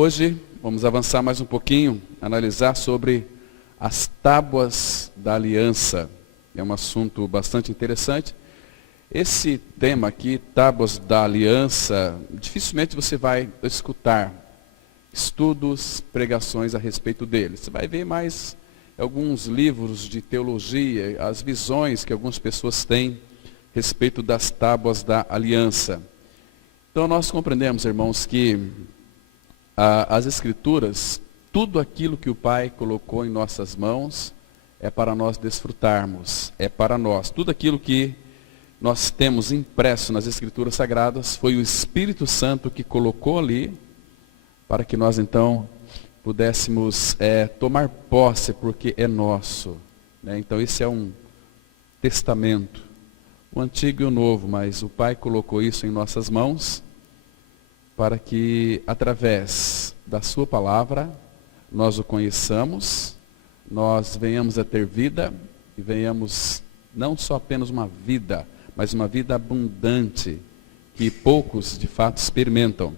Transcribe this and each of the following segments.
Hoje vamos avançar mais um pouquinho, analisar sobre as tábuas da aliança. É um assunto bastante interessante. Esse tema aqui, tábuas da aliança, dificilmente você vai escutar estudos, pregações a respeito dele. Você vai ver mais alguns livros de teologia, as visões que algumas pessoas têm a respeito das tábuas da aliança. Então nós compreendemos, irmãos, que as Escrituras, tudo aquilo que o Pai colocou em nossas mãos, é para nós desfrutarmos, é para nós. Tudo aquilo que nós temos impresso nas Escrituras Sagradas, foi o Espírito Santo que colocou ali, para que nós então pudéssemos tomar posse, porque é nosso. Né? Então esse é um testamento, o antigo e o novo, mas o Pai colocou isso em nossas mãos, para que através da sua palavra, nós o conheçamos, nós venhamos a ter vida, e venhamos não só apenas uma vida, mas uma vida abundante, que poucos de fato experimentam.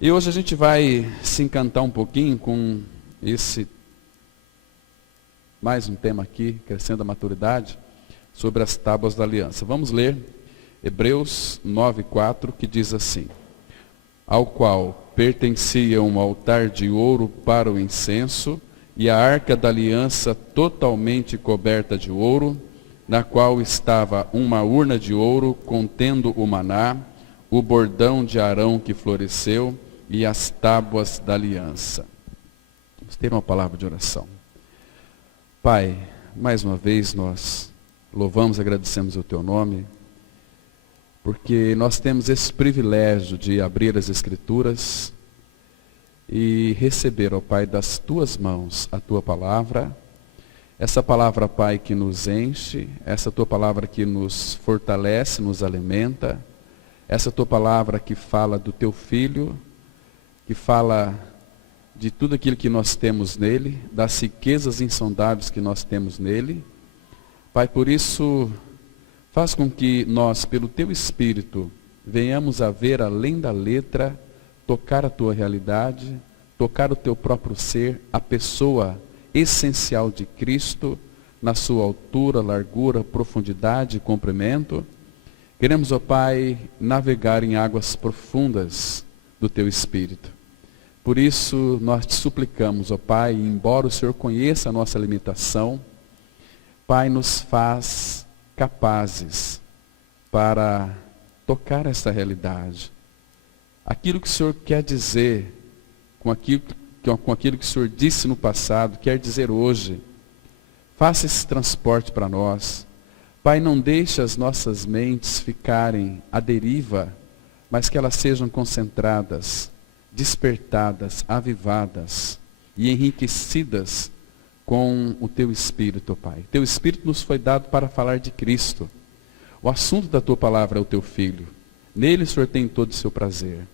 E hoje a gente vai se encantar um pouquinho com mais um tema aqui, crescendo a maturidade, sobre as tábuas da aliança. Vamos ler Hebreus 9:4, que diz assim: ao qual pertencia um altar de ouro para o incenso, e a arca da aliança totalmente coberta de ouro, na qual estava uma urna de ouro contendo o maná, o bordão de Arão que floresceu, e as tábuas da aliança. Vamos ter uma palavra de oração. Pai, mais uma vez nós louvamos e agradecemos o Teu nome, porque nós temos esse privilégio de abrir as Escrituras e receber, ó Pai, das Tuas mãos a Tua palavra. Essa palavra, Pai, que nos enche, essa Tua palavra que nos fortalece, nos alimenta, essa Tua palavra que fala do Teu Filho, que fala de tudo aquilo que nós temos nele, das riquezas insondáveis que nós temos nele. Pai, por isso, faz com que nós, pelo Teu Espírito, venhamos a ver além da letra, tocar a Tua realidade, tocar o Teu próprio ser, a pessoa essencial de Cristo, na sua altura, largura, profundidade e comprimento. Queremos, ó Pai, navegar em águas profundas do Teu Espírito. Por isso, nós te suplicamos, ó Pai, embora o Senhor conheça a nossa limitação, Pai, nos faz capazes para tocar esta realidade. Aquilo que o Senhor quer dizer, com aquilo que o Senhor disse no passado, quer dizer hoje, faça esse transporte para nós. Pai, não deixe as nossas mentes ficarem à deriva, mas que elas sejam concentradas, despertadas, avivadas e enriquecidas com o Teu Espírito, Pai. Teu Espírito nos foi dado para falar de Cristo. O assunto da Tua palavra é o Teu Filho. Nele o Senhor tem todo o seu prazer.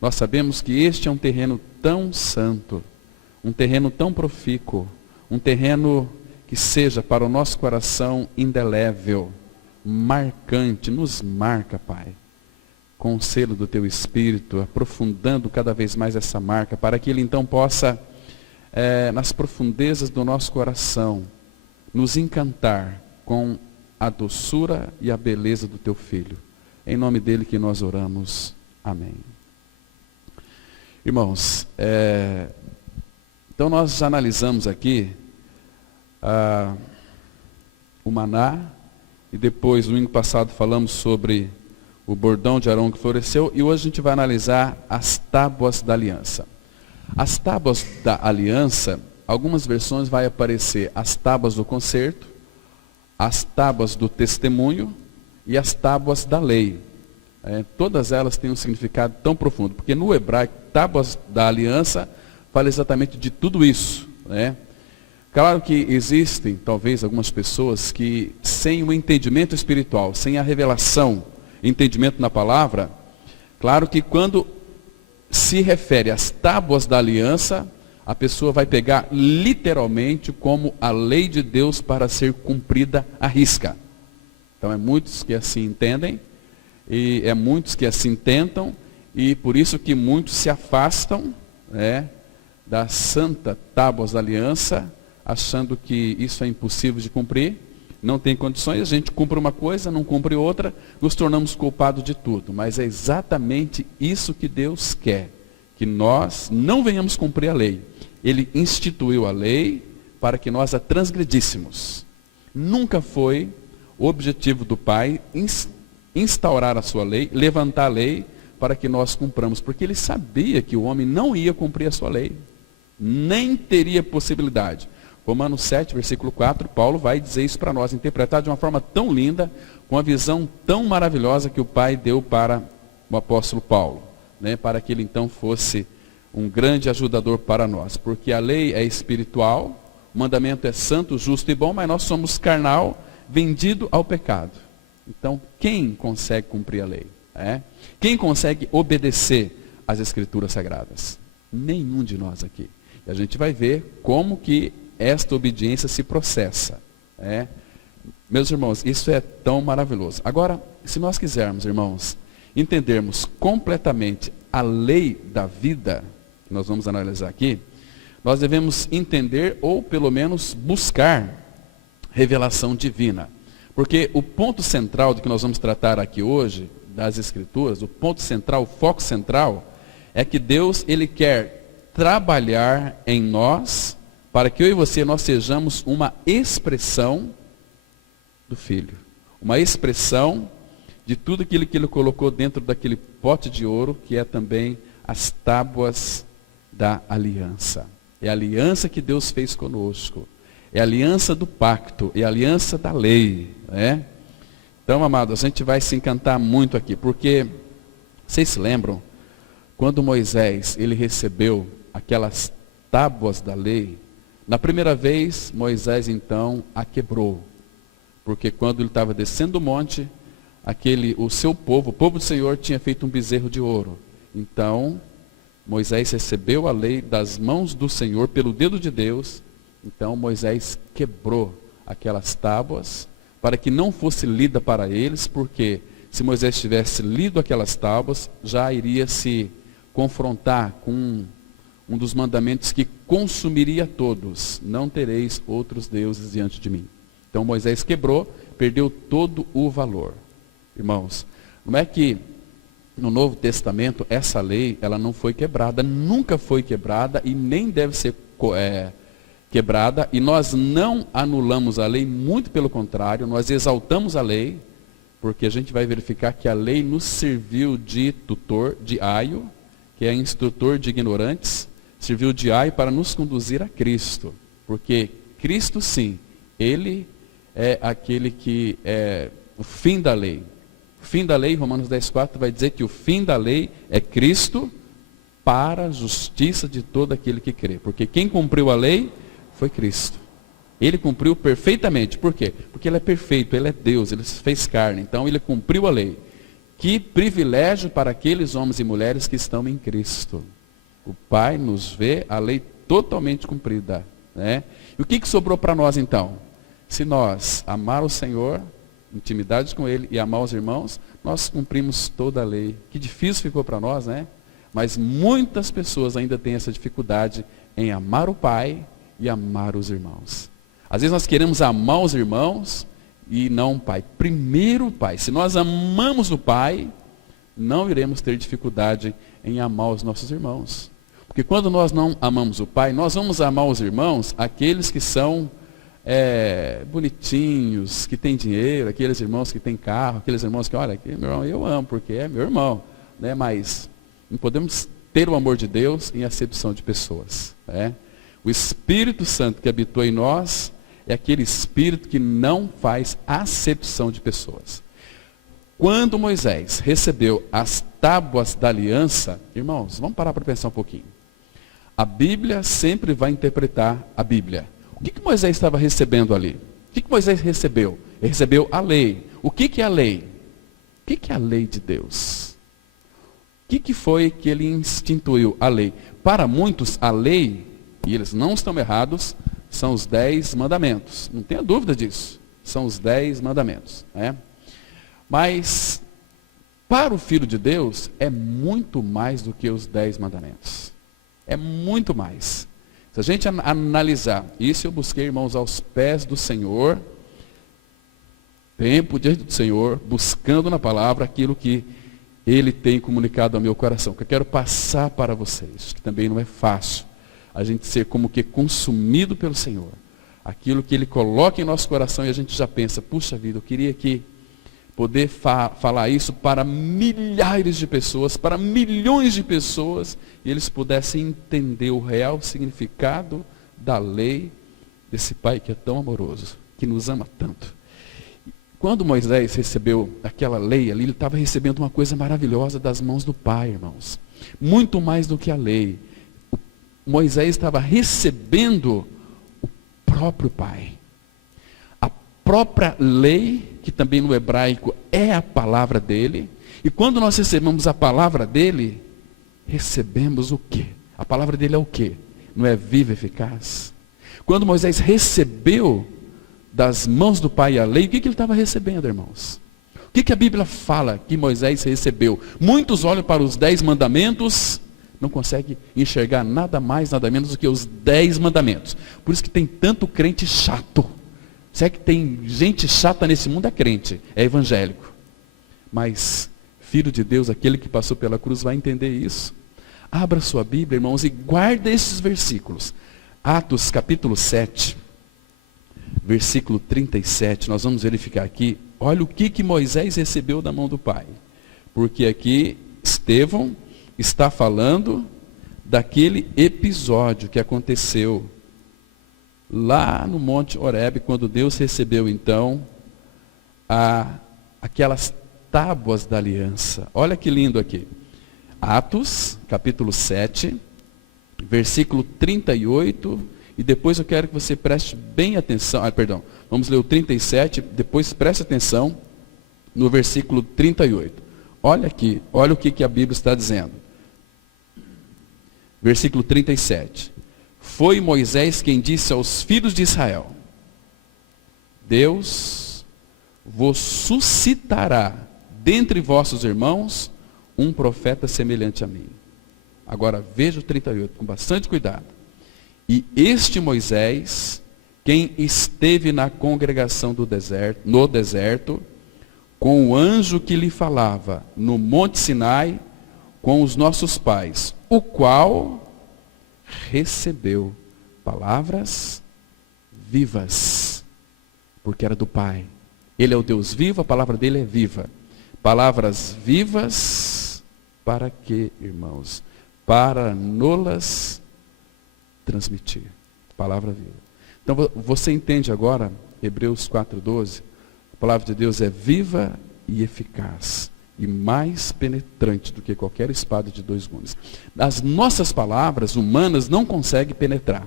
Nós sabemos que este é um terreno tão santo, um terreno tão profícuo, um terreno que seja para o nosso coração indelével, marcante, nos marca, Pai, com o selo do Teu Espírito, aprofundando cada vez mais essa marca, para que Ele então possa, nas profundezas do nosso coração, nos encantar com a doçura e a beleza do Teu Filho. Em nome dEle que nós oramos. Amém. Irmãos, então nós analisamos aqui o maná, e depois, no domingo passado, falamos sobre o bordão de Arão que floresceu, e hoje a gente vai analisar as tábuas da aliança. As tábuas da aliança, algumas versões vai aparecer as tábuas do concerto, as tábuas do testemunho e as tábuas da lei. Todas elas têm um significado tão profundo, porque no hebraico, tábuas da aliança fala exatamente de tudo isso. Né? Claro que existem, talvez, algumas pessoas que, sem o entendimento espiritual, sem a revelação, entendimento na palavra, claro que quando se refere às tábuas da aliança, a pessoa vai pegar literalmente como a lei de Deus para ser cumprida à risca. Então é muitos que assim entendem, e é muitos que assim tentam, E por isso que muitos se afastam, né, das santas tábuas da aliança, achando que isso é impossível de cumprir, não tem condições, a gente cumpre uma coisa, não cumpre outra, nos tornamos culpados de tudo. Mas é exatamente isso que Deus quer, que nós não venhamos cumprir a lei. Ele instituiu a lei para que nós a transgredíssemos. Nunca foi o objetivo do Pai instaurar a sua lei, levantar a lei para que nós cumpramos, porque ele sabia que o homem não ia cumprir a sua lei, nem teria possibilidade. Romanos 7, versículo 4, Paulo vai dizer isso para nós, interpretado de uma forma tão linda, com a visão tão maravilhosa que o Pai deu para o apóstolo Paulo, né, para que ele então fosse um grande ajudador para nós, porque a lei é espiritual, o mandamento é santo, justo e bom, mas nós somos carnal, vendido ao pecado. Então, quem consegue cumprir a lei? Quem consegue obedecer às Escrituras Sagradas? Nenhum de nós aqui. E a gente vai ver como que esta obediência se processa. Meus irmãos, isso é tão maravilhoso. Agora, se nós quisermos, irmãos, entendermos completamente a lei da vida, que nós vamos analisar aqui, nós devemos entender, ou pelo menos buscar, revelação divina. Porque o ponto central do que nós vamos tratar aqui hoje, das Escrituras, o ponto central, o foco central, é que Deus, Ele quer trabalhar em nós, para que eu e você, nós sejamos uma expressão do Filho. Uma expressão de tudo aquilo que Ele colocou dentro daquele pote de ouro, que é também as tábuas da aliança. É a aliança que Deus fez conosco. É a aliança do pacto, é a aliança da lei. Então, amados, a gente vai se encantar muito aqui, porque vocês se lembram, quando Moisés, ele recebeu aquelas tábuas da lei, na primeira vez, Moisés então a quebrou, porque quando ele estava descendo do monte, o seu povo, o povo do Senhor, tinha feito um bezerro de ouro. Então, Moisés recebeu a lei das mãos do Senhor, pelo dedo de Deus. Então, Moisés quebrou aquelas tábuas, para que não fosse lida para eles, porque se Moisés tivesse lido aquelas tábuas, já iria se confrontar com um dos mandamentos que consumiria todos: não tereis outros deuses diante de mim. Então Moisés quebrou, perdeu todo o valor. Irmãos, não é que no Novo Testamento essa lei, ela não foi quebrada, nunca foi quebrada e nem deve ser quebrada, e nós não anulamos a lei, muito pelo contrário, nós exaltamos a lei, porque a gente vai verificar que a lei nos serviu de tutor, de aio, que é instrutor de ignorantes, serviu de aio para nos conduzir a Cristo, porque Cristo sim, Ele é aquele que é o fim da lei. O fim da lei, Romanos 10,4 vai dizer que o fim da lei é Cristo para a justiça de todo aquele que crê, porque quem cumpriu a lei foi Cristo. Ele cumpriu perfeitamente. Por quê? Porque Ele é perfeito, Ele é Deus, Ele se fez carne, então Ele cumpriu a lei. Que privilégio para aqueles homens e mulheres que estão em Cristo. O Pai nos vê a lei totalmente cumprida. E o que sobrou para nós então? Se nós amar o Senhor, intimidade com Ele e amar os irmãos, nós cumprimos toda a lei. Que difícil ficou para nós, Mas muitas pessoas ainda têm essa dificuldade em amar o Pai e amar os irmãos. Às vezes nós queremos amar os irmãos e não o Pai. Primeiro o Pai. Se nós amamos o Pai, não iremos ter dificuldade em amar os nossos irmãos. Porque quando nós não amamos o Pai, nós vamos amar os irmãos, aqueles que são bonitinhos, que têm dinheiro, aqueles irmãos que têm carro, aqueles irmãos que, olha, aqui, meu irmão, eu amo, porque é meu irmão. Mas não podemos ter o amor de Deus em acepção de pessoas. O Espírito Santo que habitou em nós é aquele Espírito que não faz acepção de pessoas. Quando Moisés recebeu as tábuas da aliança, irmãos, vamos parar para pensar um pouquinho. A Bíblia sempre vai interpretar a Bíblia. O que Moisés estava recebendo ali? O que Moisés recebeu? Ele recebeu a lei. O que é a lei? O que é a lei de Deus? O que foi que ele instituiu? A lei. Para muitos, a lei, e eles não estão errados, são os 10 mandamentos. Não tenha dúvida disso. São os 10 mandamentos. Mas Para o Filho de Deus, é muito mais do que os 10 mandamentos. É muito mais. Se a gente analisar, isso eu busquei, irmãos, aos pés do Senhor, tempo diante do Senhor, buscando na palavra aquilo que Ele tem comunicado ao meu coração, que eu quero passar para vocês, que também não é fácil a gente ser como que consumido pelo Senhor. Aquilo que Ele coloca em nosso coração e a gente já pensa, puxa vida, eu queria que poder falar isso para milhares de pessoas, para milhões de pessoas, e eles pudessem entender o real significado da lei desse Pai que é tão amoroso, que nos ama tanto. Quando Moisés recebeu aquela lei ali, ele estava recebendo uma coisa maravilhosa das mãos do Pai, irmãos. Muito mais do que a lei. Moisés estava recebendo o próprio Pai. A própria lei, que também no hebraico é a palavra dele. E quando nós recebemos a palavra dele, recebemos o quê? A palavra dele é o quê? Não é viva e eficaz? Quando Moisés recebeu das mãos do Pai a lei, o que ele estava recebendo, irmãos? O que a Bíblia fala que Moisés recebeu? Muitos olham para os 10 mandamentos, não conseguem enxergar nada mais, nada menos do que os 10 mandamentos. Por isso que tem tanto crente chato. Se é que tem gente chata nesse mundo, é crente, é evangélico. Mas, filho de Deus, aquele que passou pela cruz vai entender isso. Abra sua Bíblia, irmãos, e guarda esses versículos. Atos capítulo 7. Versículo 37, nós vamos verificar aqui, olha o que Moisés recebeu da mão do Pai. Porque aqui Estevão está falando daquele episódio que aconteceu lá no Monte Horebe, quando Deus recebeu então aquelas tábuas da aliança. Olha que lindo aqui. Atos, capítulo 7, versículo 38. E depois eu quero que você preste bem atenção. Vamos ler o 37, depois preste atenção no versículo 38. Olha aqui, olha o que a Bíblia está dizendo. Versículo 37. Foi Moisés quem disse aos filhos de Israel: Deus vos suscitará dentre vossos irmãos um profeta semelhante a mim. Agora veja o 38, com bastante cuidado. E este Moisés, quem esteve na congregação no deserto, com o anjo que lhe falava no Monte Sinai, com os nossos pais, o qual recebeu palavras vivas, porque era do Pai. Ele é o Deus vivo, a palavra dele é viva. Palavras vivas, para quê, irmãos? Para nolas transmitir. Palavra viva. Então você entende agora, Hebreus 4:12, a palavra de Deus é viva e eficaz, e mais penetrante do que qualquer espada de 2 gumes. As nossas palavras humanas não conseguem penetrar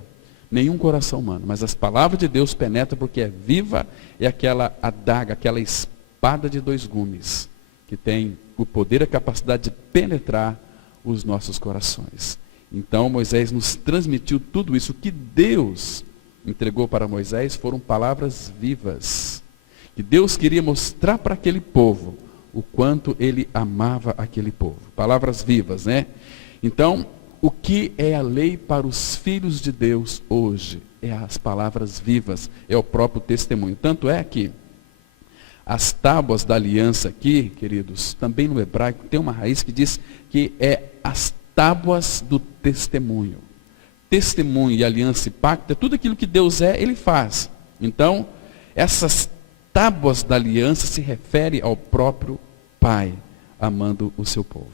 nenhum coração humano, mas as palavras de Deus penetram porque é viva, é aquela adaga, aquela espada de 2 gumes, que tem o poder e a capacidade de penetrar os nossos corações. Então Moisés nos transmitiu tudo isso. O que Deus entregou para Moisés foram palavras vivas, que Deus queria mostrar para aquele povo o quanto ele amava aquele povo. Palavras vivas, né? Então, o que é a lei para os filhos de Deus hoje? É as palavras vivas, é o próprio testemunho. Tanto é que as tábuas da aliança aqui, queridos, também no hebraico tem uma raiz que diz que é as tábuas do testemunho. Testemunho e aliança e pacto é tudo aquilo que Deus é, Ele faz. Então, essas tábuas da aliança se refere ao próprio Pai, amando o seu povo.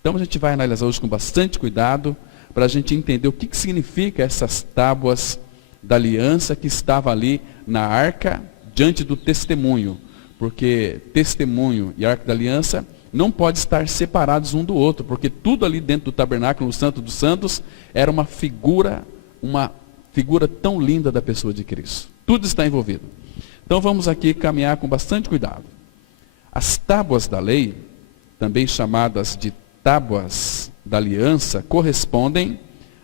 Então, a gente vai analisar hoje com bastante cuidado, para a gente entender o que significa essas tábuas da aliança que estava ali na arca, diante do testemunho. Porque testemunho e arca da aliança não pode estar separados um do outro, porque tudo ali dentro do tabernáculo, no Santo dos Santos, era uma figura tão linda da pessoa de Cristo. Tudo está envolvido. Então vamos aqui caminhar com bastante cuidado. As tábuas da lei, também chamadas de tábuas da aliança, correspondem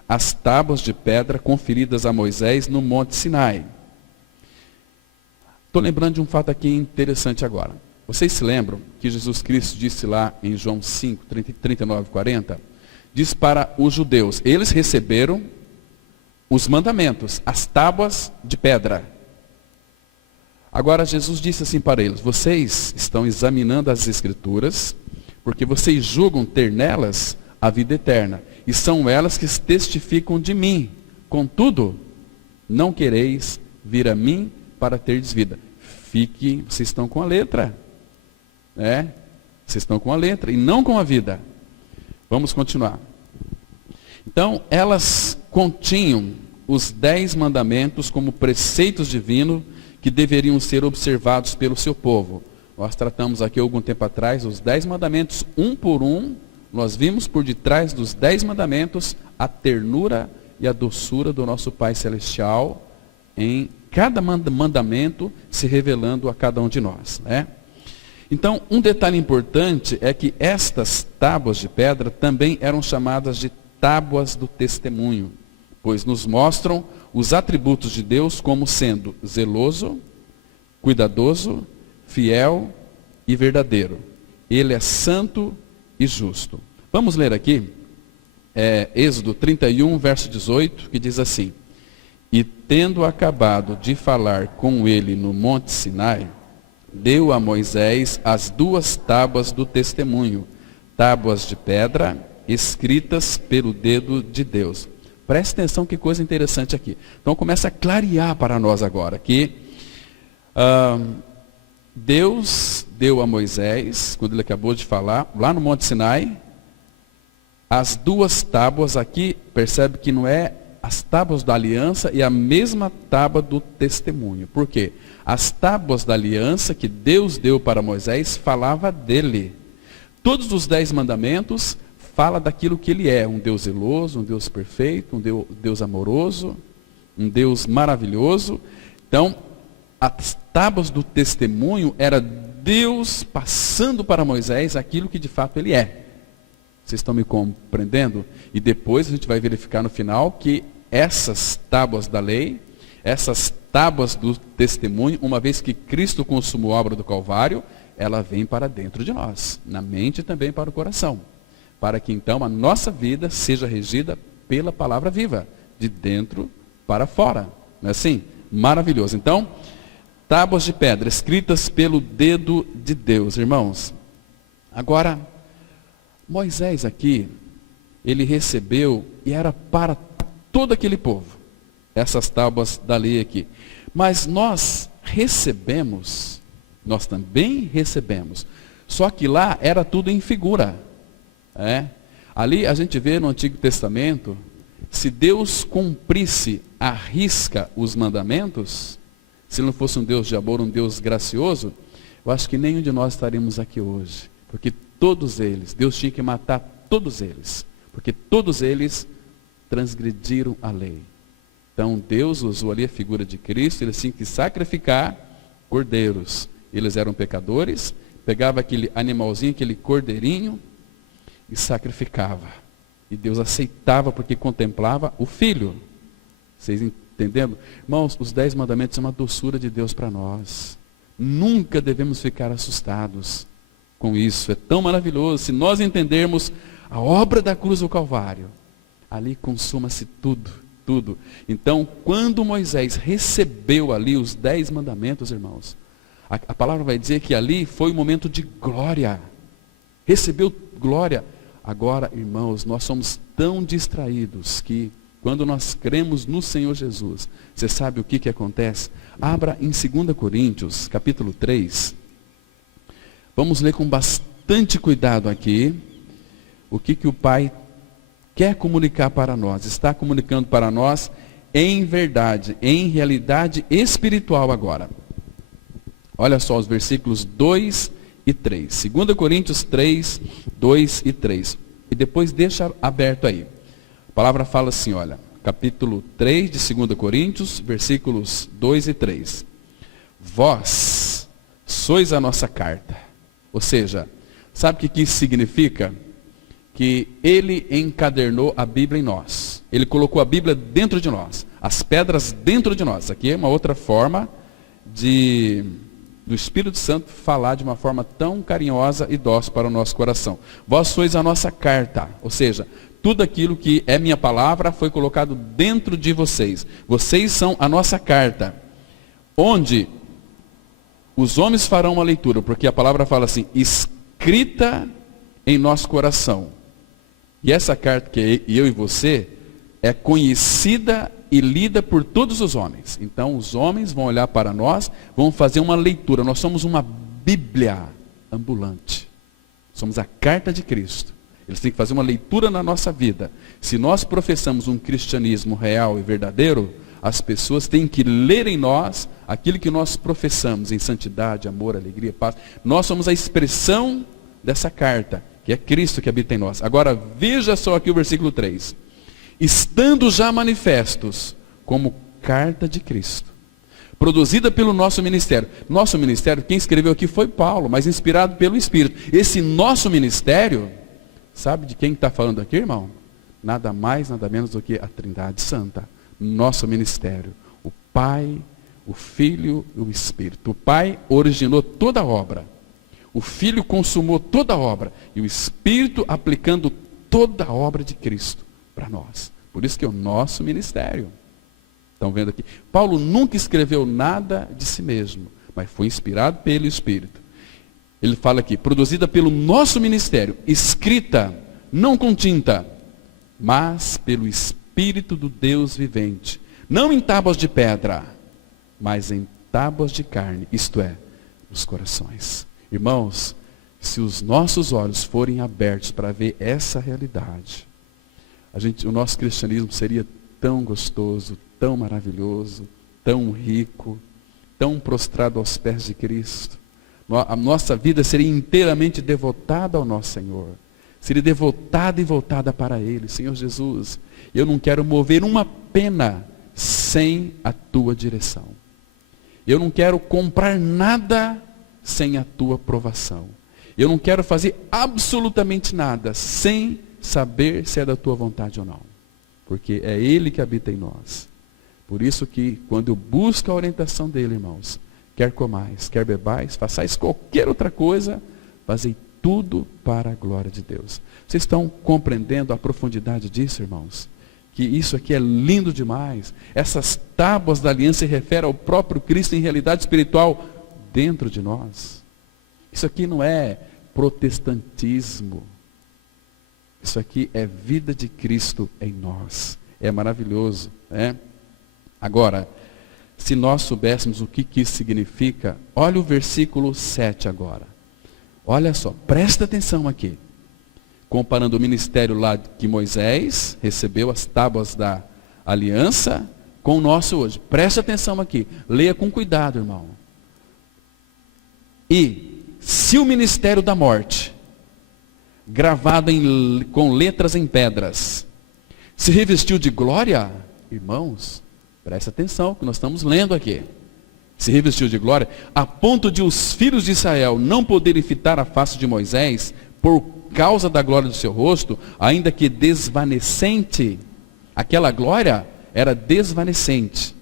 às tábuas de pedra conferidas a Moisés no Monte Sinai. Estou lembrando de um fato aqui interessante agora. Vocês se lembram que Jesus Cristo disse lá em João 5, 39, 40? Diz para os judeus, eles receberam os mandamentos, as tábuas de pedra. Agora Jesus disse assim para eles, vocês estão examinando as Escrituras, porque vocês julgam ter nelas a vida eterna, e são elas que testificam de mim. Contudo, não quereis vir a mim para terdes vida. Vocês estão com a letra. Vocês estão com a letra e não com a vida. Vamos continuar. Então, elas continham os 10 mandamentos como preceitos divinos que deveriam ser observados pelo seu povo. Nós tratamos aqui algum tempo atrás os 10 mandamentos, um por um. Nós vimos por detrás dos 10 mandamentos a ternura e a doçura do nosso Pai Celestial em cada mandamento se revelando a cada um de nós. Então, um detalhe importante é que estas tábuas de pedra também eram chamadas de tábuas do testemunho, pois nos mostram os atributos de Deus como sendo zeloso, cuidadoso, fiel e verdadeiro. Ele é santo e justo. Vamos ler aqui, Êxodo 31, verso 18, que diz assim: E tendo acabado de falar com ele no monte Sinai, deu a Moisés as 2 tábuas do testemunho, tábuas de pedra, escritas pelo dedo de Deus. Preste atenção que coisa interessante aqui. Então começa a clarear para nós agora que Deus deu a Moisés, quando ele acabou de falar, lá no monte Sinai, as 2 tábuas aqui, percebe que não é as tábuas da aliança e a mesma tábua do testemunho. Por quê? As tábuas da aliança que Deus deu para Moisés falava dele. Todos os 10 mandamentos fala daquilo que ele é, um Deus zeloso, um Deus perfeito, um Deus amoroso, um Deus maravilhoso. Então, as tábuas do testemunho era Deus passando para Moisés aquilo que de fato ele é. Vocês estão me compreendendo? E depois a gente vai verificar no final que essas tábuas da lei, essas tábuas do testemunho, uma vez que Cristo consumou a obra do Calvário, ela vem para dentro de nós, na mente e também para o coração. Para que então a nossa vida seja regida pela palavra viva, de dentro para fora. Não é assim? Maravilhoso. Então, tábuas de pedra, escritas pelo dedo de Deus, irmãos. Agora, Moisés aqui, ele recebeu, e era para todo aquele povo, essas tábuas da lei aqui. Mas nós recebemos, nós também recebemos, só que lá era tudo em figura. Ali a gente vê no Antigo Testamento, se Deus cumprisse à risca os mandamentos, se não fosse um Deus de amor, um Deus gracioso, eu acho que nenhum de nós estaríamos aqui hoje. Porque todos eles, Deus tinha que matar todos eles. Porque todos eles transgrediram a lei. Então Deus usou ali a figura de Cristo, eles tinham que sacrificar cordeiros. Eles eram pecadores, pegava aquele animalzinho, aquele cordeirinho, e sacrificava. E Deus aceitava porque contemplava o Filho. Vocês entendendo? Irmãos, os 10 mandamentos são uma doçura de Deus para nós. Nunca devemos ficar assustados com isso. É tão maravilhoso. Se nós entendermos a obra da cruz do Calvário, ali consuma-se tudo, tudo. Então, quando Moisés recebeu ali os 10 mandamentos, irmãos, a palavra vai dizer que ali foi um momento de glória. Recebeu glória. Agora, irmãos, nós somos tão distraídos que quando nós cremos no Senhor Jesus, você sabe o que acontece? Abra em 2 Coríntios, capítulo 3. Vamos ler com bastante cuidado aqui o que o Pai quer comunicar para nós. Está comunicando para nós em verdade, em realidade espiritual agora. Olha só os versículos 2 e 3. 2 Coríntios 3, 2 e 3. E depois deixa aberto aí. A palavra fala assim, olha, capítulo 3 de 2 Coríntios, versículos 2 e 3. Vós sois a nossa carta. Ou seja, sabe o que isso significa? Que ele encadernou a Bíblia em nós. Ele colocou a Bíblia dentro de nós. As pedras dentro de nós. Aqui é uma outra forma de do Espírito Santo falar de uma forma tão carinhosa e dócil para o nosso coração. Vós sois a nossa carta, ou seja, tudo aquilo que é minha palavra foi colocado dentro de vocês. Vocês são a nossa carta, onde os homens farão uma leitura, porque a palavra fala assim, escrita em nosso coração. E essa carta que é eu e você, é conhecida e lida por todos os homens. Então os homens vão olhar para nós, vão fazer uma leitura. Nós somos uma Bíblia ambulante. Somos a carta de Cristo. Eles têm que fazer uma leitura na nossa vida. Se nós professamos um cristianismo real e verdadeiro, as pessoas têm que ler em nós aquilo que nós professamos em santidade, amor, alegria, paz. Nós somos a expressão dessa carta, que é Cristo que habita em nós. Agora veja só aqui o versículo 3. Estando já manifestos como carta de Cristo, produzida pelo nosso ministério. Nosso ministério, quem escreveu aqui foi Paulo, mas inspirado pelo Espírito. Esse nosso ministério, sabe de quem está falando aqui, irmão? Nada mais, nada menos do que a Trindade Santa. Nosso ministério. O Pai, o Filho e o Espírito. O Pai originou toda a obra. O Filho consumou toda a obra. E o Espírito aplicando toda a obra de Cristo para nós. Por isso que é o nosso ministério. Estão vendo aqui? Paulo nunca escreveu nada de si mesmo, mas foi inspirado pelo Espírito. Ele fala aqui, produzida pelo nosso ministério, escrita, não com tinta, mas pelo Espírito do Deus vivente. Não em tábuas de pedra, mas em tábuas de carne, isto é, nos corações. Irmãos, se os nossos olhos forem abertos para ver essa realidade, o nosso cristianismo seria tão gostoso, tão maravilhoso, tão rico, tão prostrado aos pés de Cristo. A nossa vida seria inteiramente devotada ao nosso Senhor. Seria devotada e voltada para Ele. Senhor Jesus, eu não quero mover uma pena sem a Tua direção. Eu não quero comprar nada sem a Tua aprovação. Eu não quero fazer absolutamente nada sem saber se é da Tua vontade ou não. Porque é Ele que habita em nós. Por isso que quando eu busco a orientação dEle, irmãos, quer comais, quer bebais, façais qualquer outra coisa, fazei tudo para a glória de Deus. Vocês estão compreendendo a profundidade disso, irmãos? Que isso aqui é lindo demais. Essas tábuas da aliança se referem ao próprio Cristo em realidade espiritual dentro de nós. Isso aqui não é protestantismo. Isso aqui é vida de Cristo em nós. É maravilhoso, né? Agora, se nós soubéssemos o que isso significa, olha o versículo 7 agora. Olha só, presta atenção aqui. Comparando o ministério lá que Moisés recebeu, as tábuas da aliança, com o nosso hoje. Presta atenção aqui. Leia com cuidado, irmão. E se o ministério da morte, gravado com letras em pedras, se revestiu de glória, irmãos, presta atenção que nós estamos lendo aqui. Se revestiu de glória, a ponto de os filhos de Israel não poderem fitar a face de Moisés, por causa da glória do seu rosto, ainda que desvanecente. Aquela glória era desvanecente.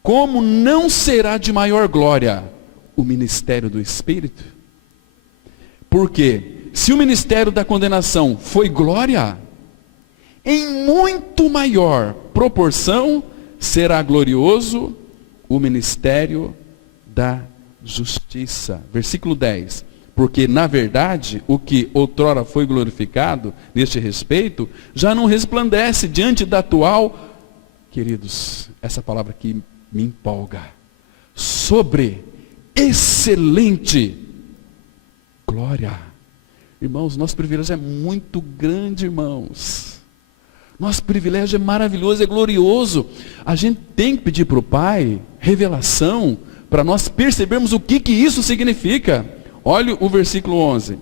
Como não será de maior glória o ministério do Espírito? Porque se o ministério da condenação foi glória, em muito maior proporção será glorioso o ministério da justiça. Versículo 10. Porque, na verdade, o que outrora foi glorificado neste respeito, já não resplandece diante da atual, queridos, essa palavra aqui me empolga, sobre excelente glória. Irmãos, nosso privilégio é muito grande, irmãos. Nosso privilégio é maravilhoso, é glorioso. A gente tem que pedir para o Pai revelação para nós percebermos o que isso significa. Olha o versículo 11.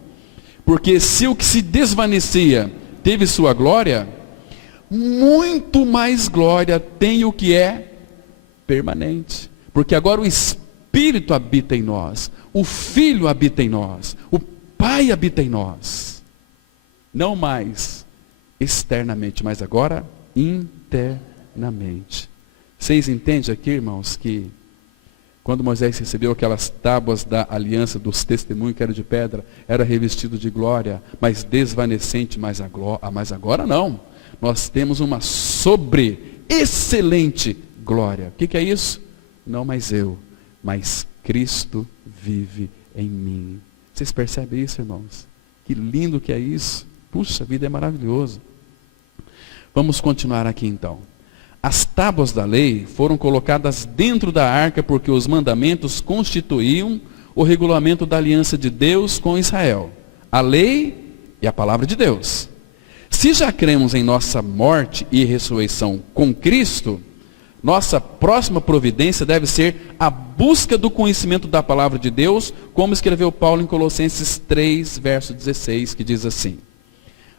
Porque se o que se desvanecia teve sua glória, muito mais glória tem o que é permanente. Porque agora o Espírito habita em nós, o Filho habita em nós, o Pai habita em nós. Não mais externamente, mas agora internamente. Vocês entendem aqui, irmãos, que Quando Moisés recebeu aquelas tábuas da aliança dos testemunhos que eram de pedra, era revestido de glória, mas desvanecente, mas agora não. Nós temos uma excelente glória. O que é isso? Não mais eu, mas Cristo vive em mim. Vocês percebem isso, irmãos? Que lindo que é isso. Puxa, a vida é maravilhoso. Vamos continuar aqui então. As tábuas da lei foram colocadas dentro da arca porque os mandamentos constituíam o regulamento da aliança de Deus com Israel. A lei e a palavra de Deus. Se já cremos em nossa morte e ressurreição com Cristo, nossa próxima providência deve ser a busca do conhecimento da palavra de Deus, como escreveu Paulo em Colossenses 3, verso 16, que diz assim: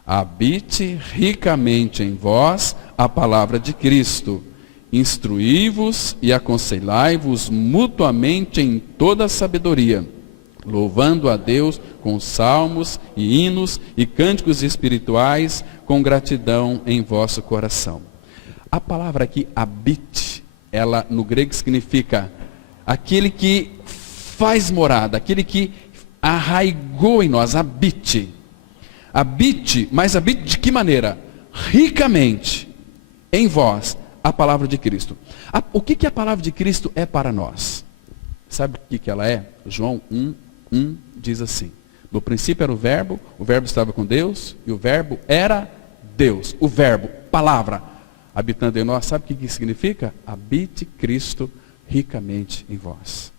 habite ricamente em vós a palavra de Cristo, instruí-vos e aconselhai-vos mutuamente em toda a sabedoria, louvando a Deus com salmos e hinos e cânticos espirituais, com gratidão em vosso coração. A palavra aqui, habite, ela no grego significa aquele que faz morada, aquele que arraigou em nós, habite. Habite, mas habite de que maneira? Ricamente em vós a palavra de Cristo. O que a palavra de Cristo é para nós? Sabe o que ela é? João 1 diz assim: no princípio era o verbo estava com Deus, e o verbo era Deus. O verbo, palavra, habitando em nós, sabe o que significa? Habite Cristo ricamente em vós.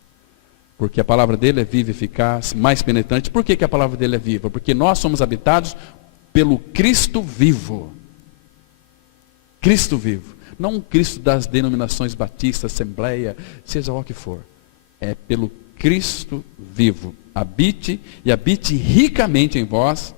Porque a palavra dele é viva, eficaz, mais penetrante. Por que a palavra dele é viva? Porque nós somos habitados pelo Cristo vivo. Cristo vivo. Não o Cristo das denominações batistas, assembleia, seja o que for. É pelo Cristo vivo. Habite e habite ricamente em vós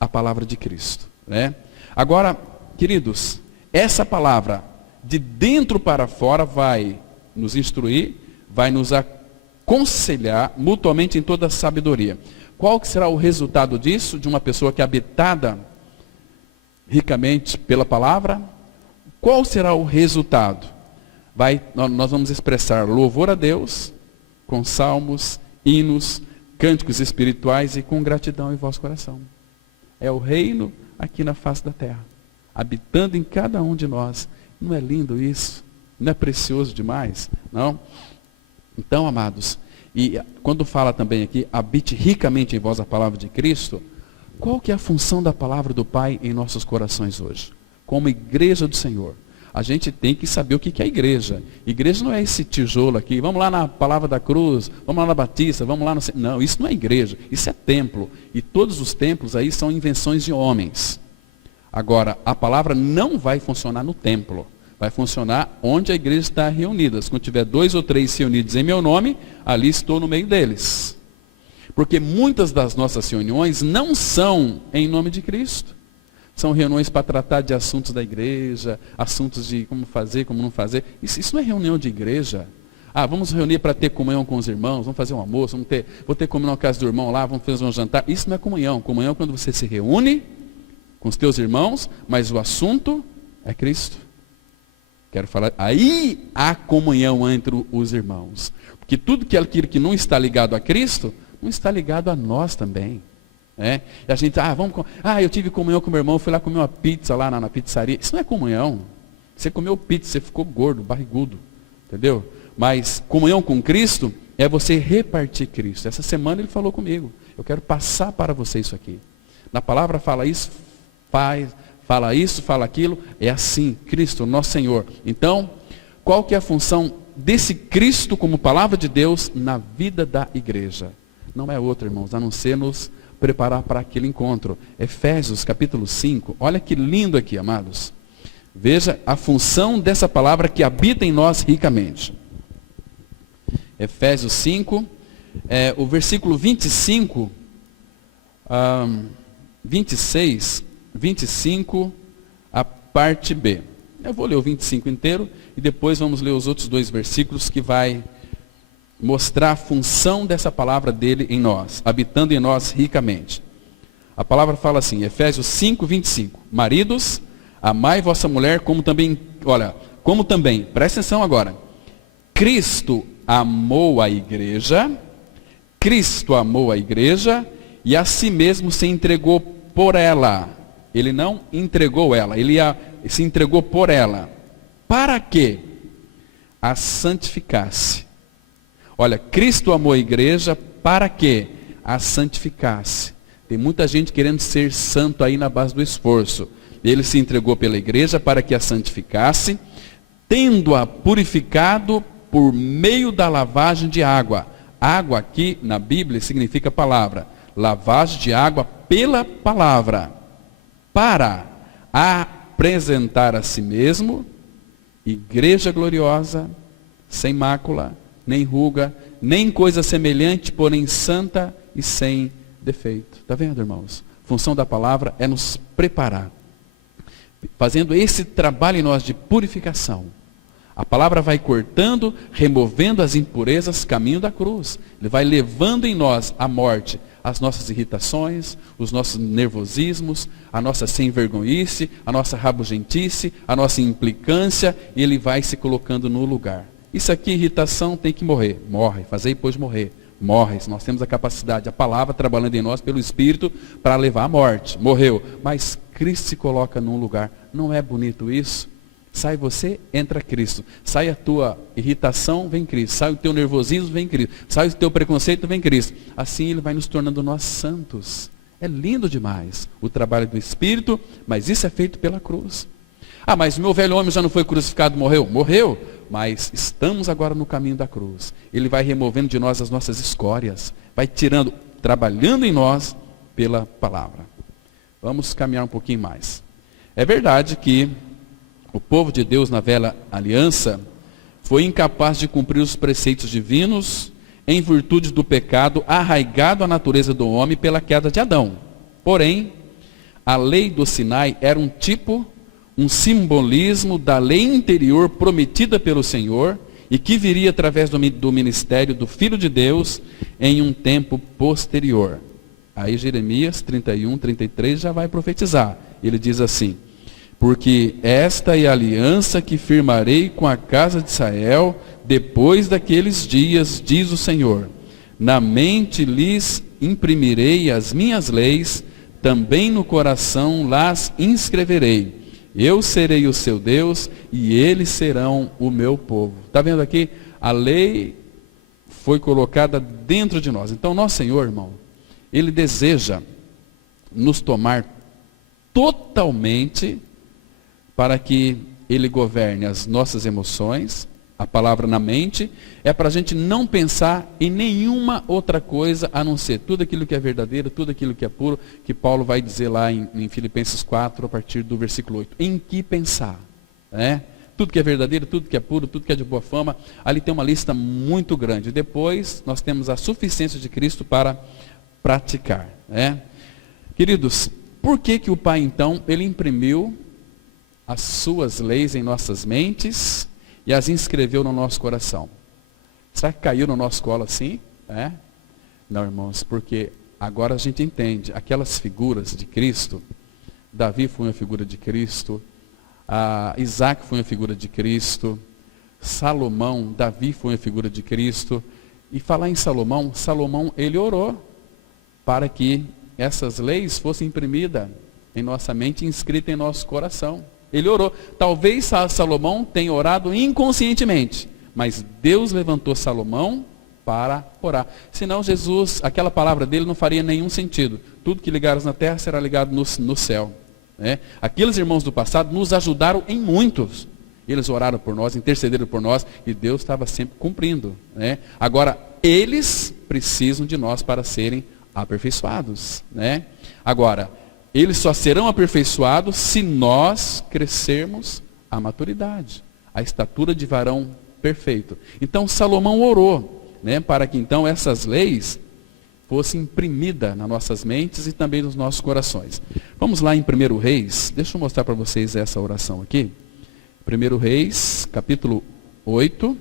a palavra de Cristo. Né? Agora, queridos, essa palavra de dentro para fora vai nos instruir, vai nos aconselhar mutuamente em toda a sabedoria. Qual que será o resultado disso, de uma pessoa que é habitada ricamente pela palavra? Qual será o resultado? Nós vamos expressar louvor a Deus com salmos, hinos, cânticos espirituais e com gratidão em vosso coração. É o reino aqui na face da terra, habitando em cada um de nós. Não é lindo isso? Não é precioso demais? Não? Então, amados, e quando fala também aqui, habite ricamente em vós a palavra de Cristo, qual que é a função da palavra do Pai em nossos corações hoje? Como igreja do Senhor, a gente tem que saber o que é igreja. Igreja não é esse tijolo aqui, vamos lá na Palavra da Cruz, vamos lá na Batista, vamos lá no... Não, isso não é igreja, isso é templo. E todos os templos aí são invenções de homens. Agora, a palavra não vai funcionar no templo. Vai funcionar onde a igreja está reunida. Quando tiver 2 ou 3 reunidos em meu nome, ali estou no meio deles. Porque muitas das nossas reuniões não são em nome de Cristo. São reuniões para tratar de assuntos da igreja, assuntos de como fazer, como não fazer. Isso não é reunião de igreja. Vamos reunir para ter comunhão com os irmãos, vamos fazer um almoço, vou ter comunhão na casa do irmão lá, vamos fazer um jantar. Isso não é comunhão. Comunhão é quando você se reúne com os teus irmãos, mas o assunto é Cristo. Quero falar, aí há comunhão entre os irmãos. Porque tudo aquilo que não está ligado a Cristo, não está ligado a nós também. E a gente, eu tive comunhão com meu irmão, fui lá comer uma pizza lá na pizzaria. Isso não é comunhão. Você comeu pizza, você ficou gordo, barrigudo. Entendeu? Mas comunhão com Cristo é você repartir Cristo. Essa semana ele falou comigo. Eu quero passar para você isso aqui. Na palavra fala isso, fala isso, fala aquilo. É assim, Cristo, nosso Senhor. Então, qual que é a função desse Cristo como palavra de Deus na vida da igreja? Não é outra, irmãos, a não ser nos preparar para aquele encontro. Efésios capítulo 5, olha que lindo aqui, amados. Veja a função dessa palavra que habita em nós ricamente. Efésios 5, o versículo 25, 26, 25, a parte B. Eu vou ler o 25 inteiro e depois vamos ler os outros 2 versículos que vai mostrar a função dessa palavra dele em nós, habitando em nós ricamente. A palavra fala assim, Efésios 5, 25. Maridos, amai vossa mulher como também, presta atenção agora. Cristo amou a igreja, Cristo amou a igreja e a si mesmo se entregou por ela. Ele não entregou ela, ele se entregou por ela. Para quê? A santificasse. Olha, Cristo amou a igreja para quê? A santificasse. Tem muita gente querendo ser santo aí na base do esforço. Ele se entregou pela igreja para que a santificasse, tendo-a purificado por meio da lavagem de água. Água aqui na Bíblia significa palavra. Lavagem de água pela palavra. Para apresentar a si mesmo, igreja gloriosa, sem mácula, nem ruga, nem coisa semelhante, porém santa e sem defeito. Está vendo, irmãos? A função da palavra é nos preparar. Fazendo esse trabalho em nós de purificação. A palavra vai cortando, removendo as impurezas, caminho da cruz. Ele vai levando em nós a morte, as nossas irritações, os nossos nervosismos, a nossa sem-vergonhice, a nossa rabugentice, a nossa implicância, e ele vai se colocando no lugar. Isso aqui, irritação, tem que morrer. Morre, fazei depois morrer. Morre, nós temos a capacidade, a palavra trabalhando em nós pelo Espírito para levar à morte. Morreu, mas Cristo se coloca num lugar. Não é bonito isso? Sai você, entra Cristo. Sai a tua irritação, vem Cristo. Sai o teu nervosismo, vem Cristo. Sai o teu preconceito, vem Cristo. Assim ele vai nos tornando nós santos. É lindo demais o trabalho do Espírito, mas isso é feito pela cruz. Ah, mas meu velho homem já não foi crucificado, morreu? Morreu, mas estamos agora no caminho da cruz. Ele vai removendo de nós as nossas escórias, vai tirando, trabalhando em nós pela palavra. Vamos caminhar um pouquinho mais. É verdade que o povo de Deus na velha aliança foi incapaz de cumprir os preceitos divinos em virtude do pecado arraigado à natureza do homem pela queda de Adão. Porém, a lei do Sinai era um tipo, um simbolismo da lei interior prometida pelo Senhor e que viria através do ministério do Filho de Deus em um tempo posterior. Aí Jeremias 31, 33 já vai profetizar. Ele diz assim: porque esta é a aliança que firmarei com a casa de Israel depois daqueles dias, diz o Senhor. Na mente lhes imprimirei as minhas leis, também no coração las inscreverei. Eu serei o seu Deus e eles serão o meu povo. Está vendo aqui? A lei foi colocada dentro de nós. Então, nosso Senhor, irmão, Ele deseja nos tomar totalmente para que Ele governe as nossas emoções. A palavra na mente é para a gente não pensar em nenhuma outra coisa a não ser tudo aquilo que é verdadeiro, tudo aquilo que é puro, que Paulo vai dizer lá em Filipenses 4, a partir do versículo 8. Em que pensar? Né? Tudo que é verdadeiro, tudo que é puro, tudo que é de boa fama. Ali tem uma lista muito grande. Depois nós temos a suficiência de Cristo para praticar. Né? Queridos, por que que o Pai então, Ele imprimiu as suas leis em nossas mentes e as inscreveu no nosso coração? Será que caiu no nosso colo assim? É? Não, irmãos, porque agora a gente entende. Aquelas figuras de Cristo, Davi foi uma figura de Cristo, Isaac foi uma figura de Cristo, Salomão, Davi foi uma figura de Cristo. E falar em Salomão, Salomão ele orou para que essas leis fossem imprimidas em nossa mente e inscritas em nosso coração. Ele orou. Talvez Salomão tenha orado inconscientemente, mas Deus levantou Salomão para orar. Senão Jesus, aquela palavra dele não faria nenhum sentido. Tudo que ligares na terra será ligado no céu. Né? Aqueles irmãos do passado nos ajudaram em muitos. Eles oraram por nós, intercederam por nós e Deus estava sempre cumprindo. Né? Agora, eles precisam de nós para serem aperfeiçoados. Né? Agora, eles só serão aperfeiçoados se nós crescermos à maturidade, à estatura de varão perfeito. Então Salomão orou, né, para que então essas leis fossem imprimidas nas nossas mentes e também nos nossos corações. Vamos lá em 1 Reis, deixa eu mostrar para vocês essa oração aqui. 1 Reis, capítulo 8,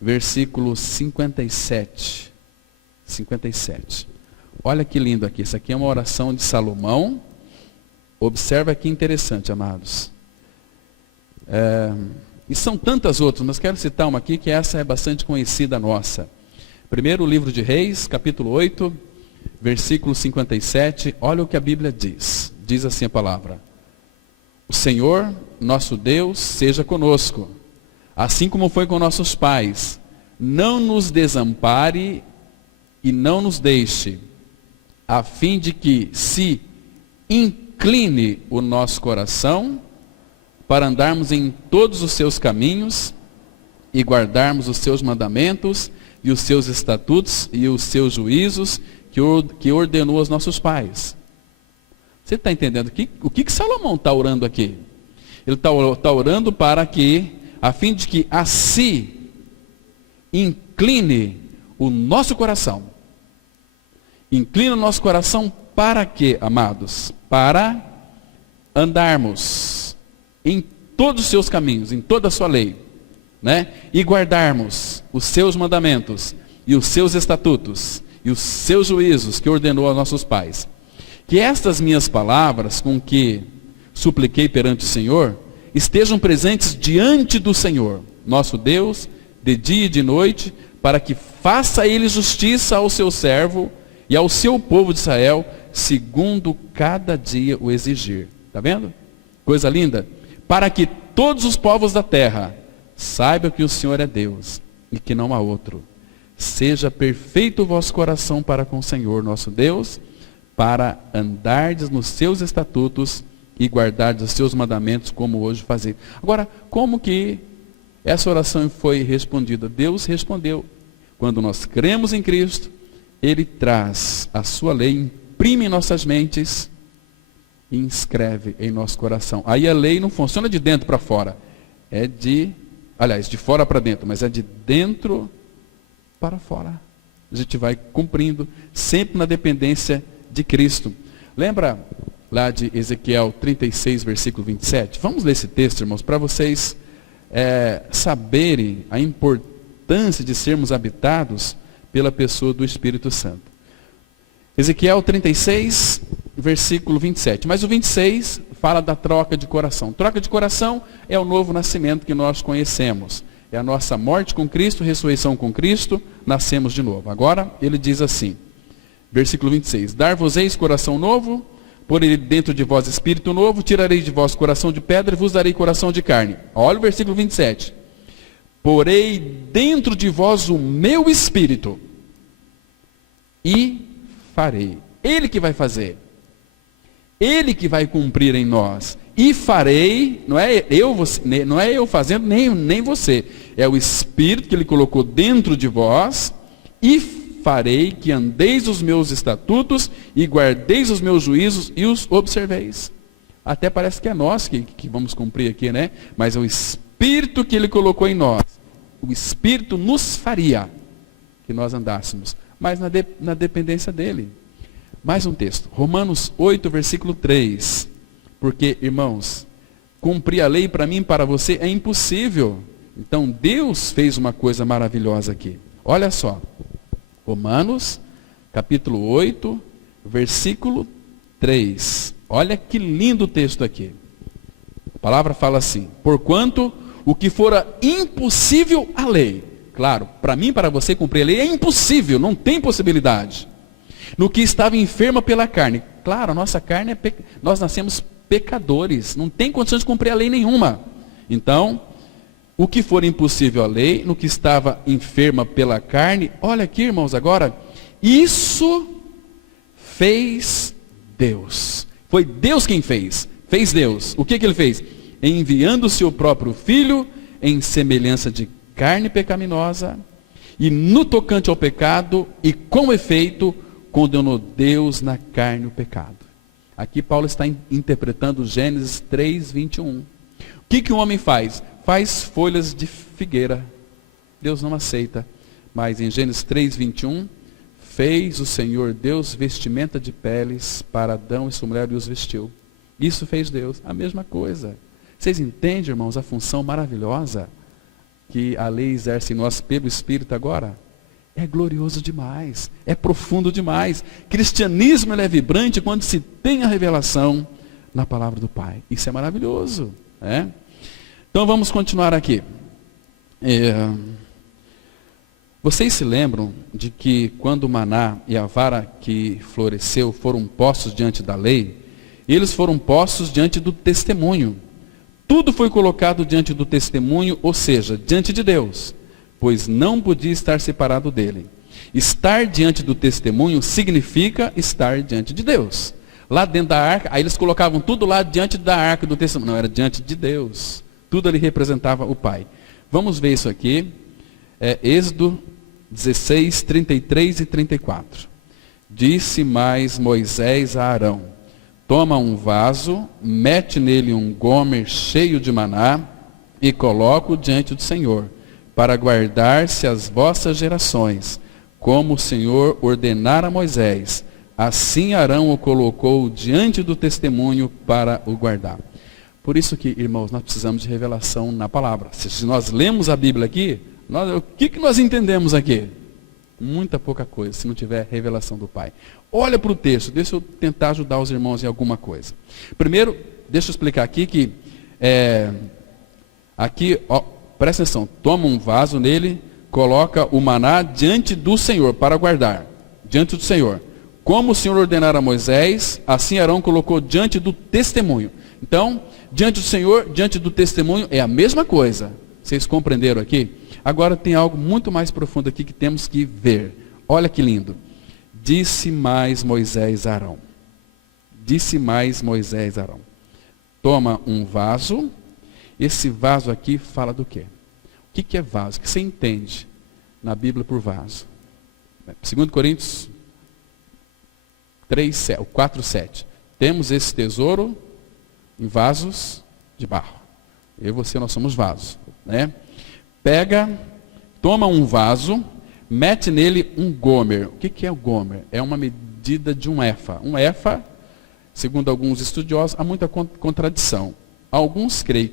versículo 57. 57. Olha que lindo aqui, isso aqui é uma oração de Salomão. Observa que interessante, amados. E são tantas outras, mas quero citar uma aqui que essa é bastante conhecida nossa. Primeiro, o livro de Reis, capítulo 8, versículo 57. Olha o que a Bíblia diz. Diz assim a palavra: o Senhor, nosso Deus, seja conosco, assim como foi com nossos pais. Não nos desampare e não nos deixe, a fim de que se incline o nosso coração para andarmos em todos os seus caminhos e guardarmos os seus mandamentos e os seus estatutos e os seus juízos que ordenou aos nossos pais. Você está entendendo o que Salomão está orando aqui? Ele está orando para que, a fim de que assim incline o nosso coração. Incline o nosso coração para quê, amados? Para andarmos em todos os seus caminhos, em toda a sua lei, né? E guardarmos os seus mandamentos e os seus estatutos e os seus juízos que ordenou aos nossos pais. Que estas minhas palavras, com que supliquei perante o Senhor, estejam presentes diante do Senhor, nosso Deus, de dia e de noite, para que faça ele justiça ao seu servo e ao seu povo de Israel, segundo cada dia o exigir. Está vendo? Coisa linda. Para que todos os povos da terra saibam que o Senhor é Deus e que não há outro. Seja perfeito o vosso coração para com o Senhor, nosso Deus, para andardes nos seus estatutos e guardardes os seus mandamentos, como hoje fazer. Agora, como que essa oração foi respondida? Deus respondeu. Quando nós cremos em Cristo, Ele traz a sua lei, imprime em nossas mentes e inscreve em nosso coração. Aí a lei não funciona de dentro para fora. É de fora para dentro, mas é de dentro para fora. A gente vai cumprindo, sempre na dependência de Cristo. Lembra lá de Ezequiel 36, versículo 27? Vamos ler esse texto, irmãos, para vocês saberem a importância de sermos habitados pela pessoa do Espírito Santo. Ezequiel 36, versículo 27. Mas o 26 fala da troca de coração. Troca de coração é o novo nascimento que nós conhecemos. É a nossa morte com Cristo, ressurreição com Cristo, nascemos de novo. Agora, ele diz assim, versículo 26. Dar-vos-eis coração novo, porei dentro de vós espírito novo, tirarei de vós coração de pedra e vos darei coração de carne. Olha o versículo 27. Porei dentro de vós o meu espírito e farei. Ele que vai fazer. Ele que vai cumprir em nós. E farei, não é eu fazendo, nem você. É o Espírito que Ele colocou dentro de vós. E farei que andeis os meus estatutos e guardeis os meus juízos e os observeis. Até parece que é nós que vamos cumprir aqui, né? Mas é o Espírito que Ele colocou em nós. O Espírito nos faria que nós andássemos. Mas na dependência dEle. Mais um texto. Romanos 8, versículo 3. Porque, irmãos, cumprir a lei para mim e para você é impossível. Então, Deus fez uma coisa maravilhosa aqui. Olha só. Romanos, capítulo 8, versículo 3. Olha que lindo o texto aqui. A palavra fala assim: porquanto o que fora impossível à lei. Claro, para mim e para você cumprir a lei é impossível, não tem possibilidade. No que estava enferma pela carne. Claro, a nossa carne nós nascemos pecadores, não tem condições de cumprir a lei nenhuma. Então, o que for impossível à lei, no que estava enferma pela carne, olha aqui, irmãos, agora, isso fez Deus. Foi Deus quem fez. Fez Deus. O que Ele fez? Enviando o seu próprio Filho em semelhança de carne pecaminosa, e no tocante ao pecado, e com efeito, condenou Deus na carne o pecado. Aqui Paulo está interpretando Gênesis 3, 21. O que um homem faz? Faz folhas de figueira. Deus não aceita. Mas em Gênesis 3, 21, fez o Senhor Deus vestimenta de peles para Adão e sua mulher e os vestiu. Isso fez Deus. A mesma coisa. Vocês entendem, irmãos, a função maravilhosa que a lei exerce em nós pelo Espírito agora? É glorioso demais, é profundo demais. Cristianismo é vibrante quando se tem a revelação na palavra do Pai. Isso é maravilhoso. Então vamos continuar aqui. Vocês se lembram de que quando o maná e a vara que floresceu foram postos diante da lei, eles foram postos diante do testemunho. Tudo foi colocado diante do testemunho, ou seja, diante de Deus, pois não podia estar separado dele. Estar diante do testemunho significa estar diante de Deus. Lá dentro da arca, aí eles colocavam tudo lá diante da arca do testemunho. Não, era diante de Deus. Tudo ali representava o Pai. Vamos ver isso aqui. Êxodo 16, 33 e 34. Disse mais Moisés a Arão: toma um vaso, mete nele um gomer cheio de maná e coloca-o diante do Senhor, para guardar-se as vossas gerações, como o Senhor ordenara a Moisés. Assim Arão o colocou diante do testemunho para o guardar. Por isso que, irmãos, nós precisamos de revelação na palavra. Se nós lemos a Bíblia aqui, o que nós entendemos aqui? Muita pouca coisa, se não tiver revelação do Pai. Olha para o texto, deixa eu tentar ajudar os irmãos em alguma coisa. Primeiro, deixa eu explicar aqui que, presta atenção, toma um vaso nele, coloca o maná diante do Senhor, para guardar, diante do Senhor. Como o Senhor ordenara a Moisés, assim Arão colocou diante do testemunho. Então, diante do Senhor, diante do testemunho, é a mesma coisa. Vocês compreenderam aqui? Agora tem algo muito mais profundo aqui que temos que ver. Olha que lindo. Disse mais Moisés a Arão. Disse mais Moisés a Arão. Toma um vaso. Esse vaso aqui fala do quê? O que é vaso? O que você entende na Bíblia por vaso? 2 Coríntios 4, 7. Temos esse tesouro em vasos de barro. Eu e você, nós somos vasos, né? Toma um vaso, mete nele um gomer. O que é o gomer? É uma medida de um efa. Um efa, segundo alguns estudiosos, há muita contradição. Alguns creem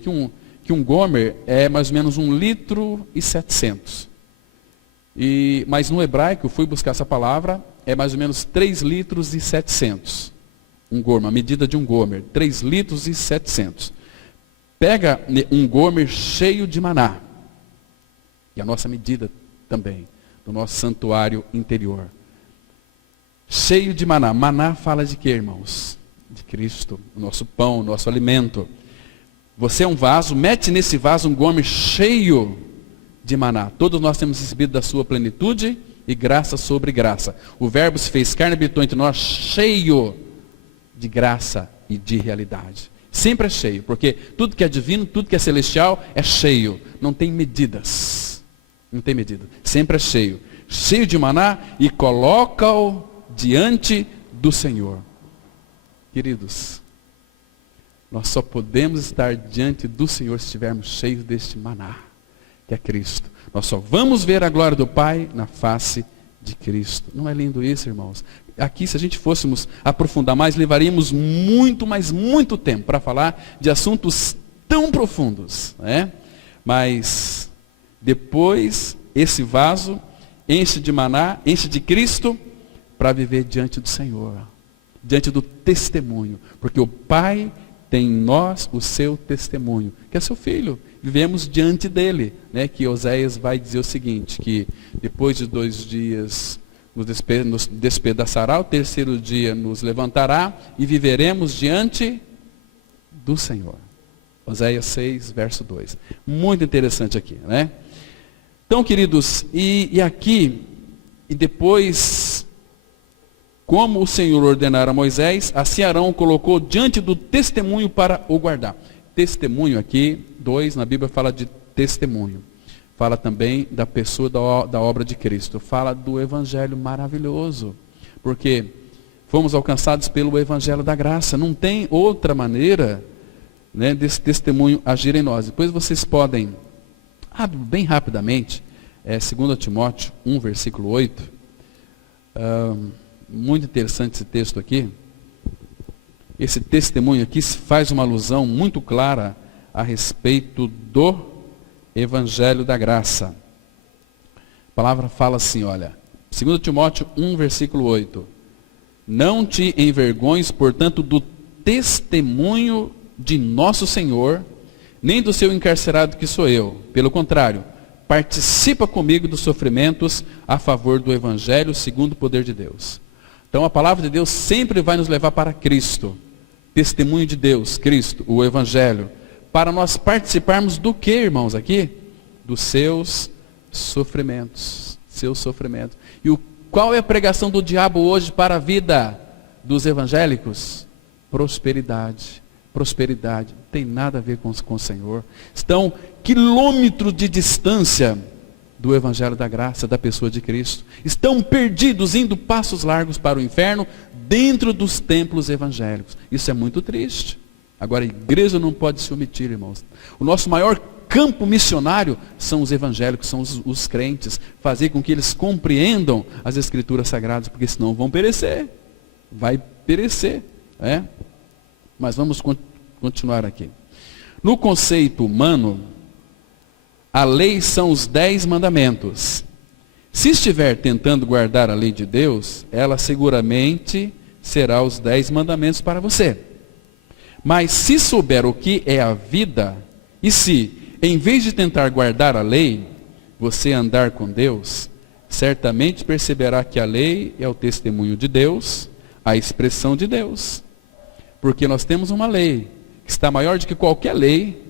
que um gomer é mais ou menos 1,7 litros. Mas no hebraico, eu fui buscar essa palavra, é mais ou menos 3,7 litros. Um gomer, a medida de um gomer, 3,7 litros. Pega um gomer cheio de maná. E a nossa medida também, do nosso santuário interior. Cheio de maná. Maná fala de quê, irmãos? De Cristo, o nosso pão, o nosso alimento. Você é um vaso, mete nesse vaso um gomer cheio de maná. Todos nós temos recebido da sua plenitude e graça sobre graça. O Verbo se fez carne e habitou entre nós, cheio de graça e de realidade. Sempre é cheio, porque tudo que é divino, tudo que é celestial é cheio. Não tem medidas. Não tem medida. Sempre é cheio. Cheio de maná e coloca-o diante do Senhor. Queridos, nós só podemos estar diante do Senhor se estivermos cheios deste maná, que é Cristo. Nós só vamos ver a glória do Pai na face de Cristo. Não é lindo isso, irmãos? Aqui, se a gente fôssemos aprofundar mais, levaríamos muito, mas muito tempo para falar de assuntos tão profundos, né? Mas depois, esse vaso enche de maná, enche de Cristo, para viver diante do Senhor, diante do testemunho, porque o Pai tem em nós o seu testemunho, que é seu Filho. Vivemos diante dele, né? Que Oséias vai dizer o seguinte, que depois de 2 dias nos despedaçará, o 3º dia nos levantará e viveremos diante do Senhor. Oséias 6, verso 2. Muito interessante aqui, né? Então, queridos, e aqui, e depois, como o Senhor ordenara a Moisés, assim Arão o colocou diante do testemunho para o guardar. Testemunho aqui, 2, na Bíblia fala de testemunho. Fala também da pessoa da obra de Cristo. Fala do Evangelho maravilhoso. Porque fomos alcançados pelo Evangelho da graça. Não tem outra maneira, né, desse testemunho agir em nós. Depois vocês podem, bem rapidamente, 2 Timóteo 1, versículo 8. Muito interessante esse texto aqui. Esse testemunho aqui faz uma alusão muito clara a respeito do Evangelho da graça. A palavra fala assim, olha, 2 Timóteo 1, versículo 8. Não te envergonhes, portanto, do testemunho de nosso Senhor, nem do seu encarcerado que sou eu. Pelo contrário, participa comigo dos sofrimentos a favor do Evangelho segundo o poder de Deus. Então a palavra de Deus sempre vai nos levar para Cristo. Testemunho de Deus, Cristo, o Evangelho. Para nós participarmos do que, irmãos, aqui? Dos seus sofrimentos. Seus sofrimentos. E qual é a pregação do diabo hoje para a vida dos evangélicos? Prosperidade. Prosperidade. Não tem nada a ver com o Senhor. Estão quilômetros de distância do Evangelho da graça, da pessoa de Cristo. Estão perdidos, indo passos largos para o inferno, dentro dos templos evangélicos. Isso é muito triste. Agora, a igreja não pode se omitir, irmãos. O nosso maior campo missionário são os evangélicos, são os crentes. Fazer com que eles compreendam as Escrituras Sagradas, porque senão vão perecer. Vai perecer. Mas vamos continuar aqui. No conceito humano, a lei são os 10 mandamentos. Se estiver tentando guardar a lei de Deus, ela seguramente será os 10 mandamentos para você. Mas se souber o que é a vida, e se, em vez de tentar guardar a lei, você andar com Deus, certamente perceberá que a lei é o testemunho de Deus, a expressão de Deus. Porque nós temos uma lei que está maior do que qualquer lei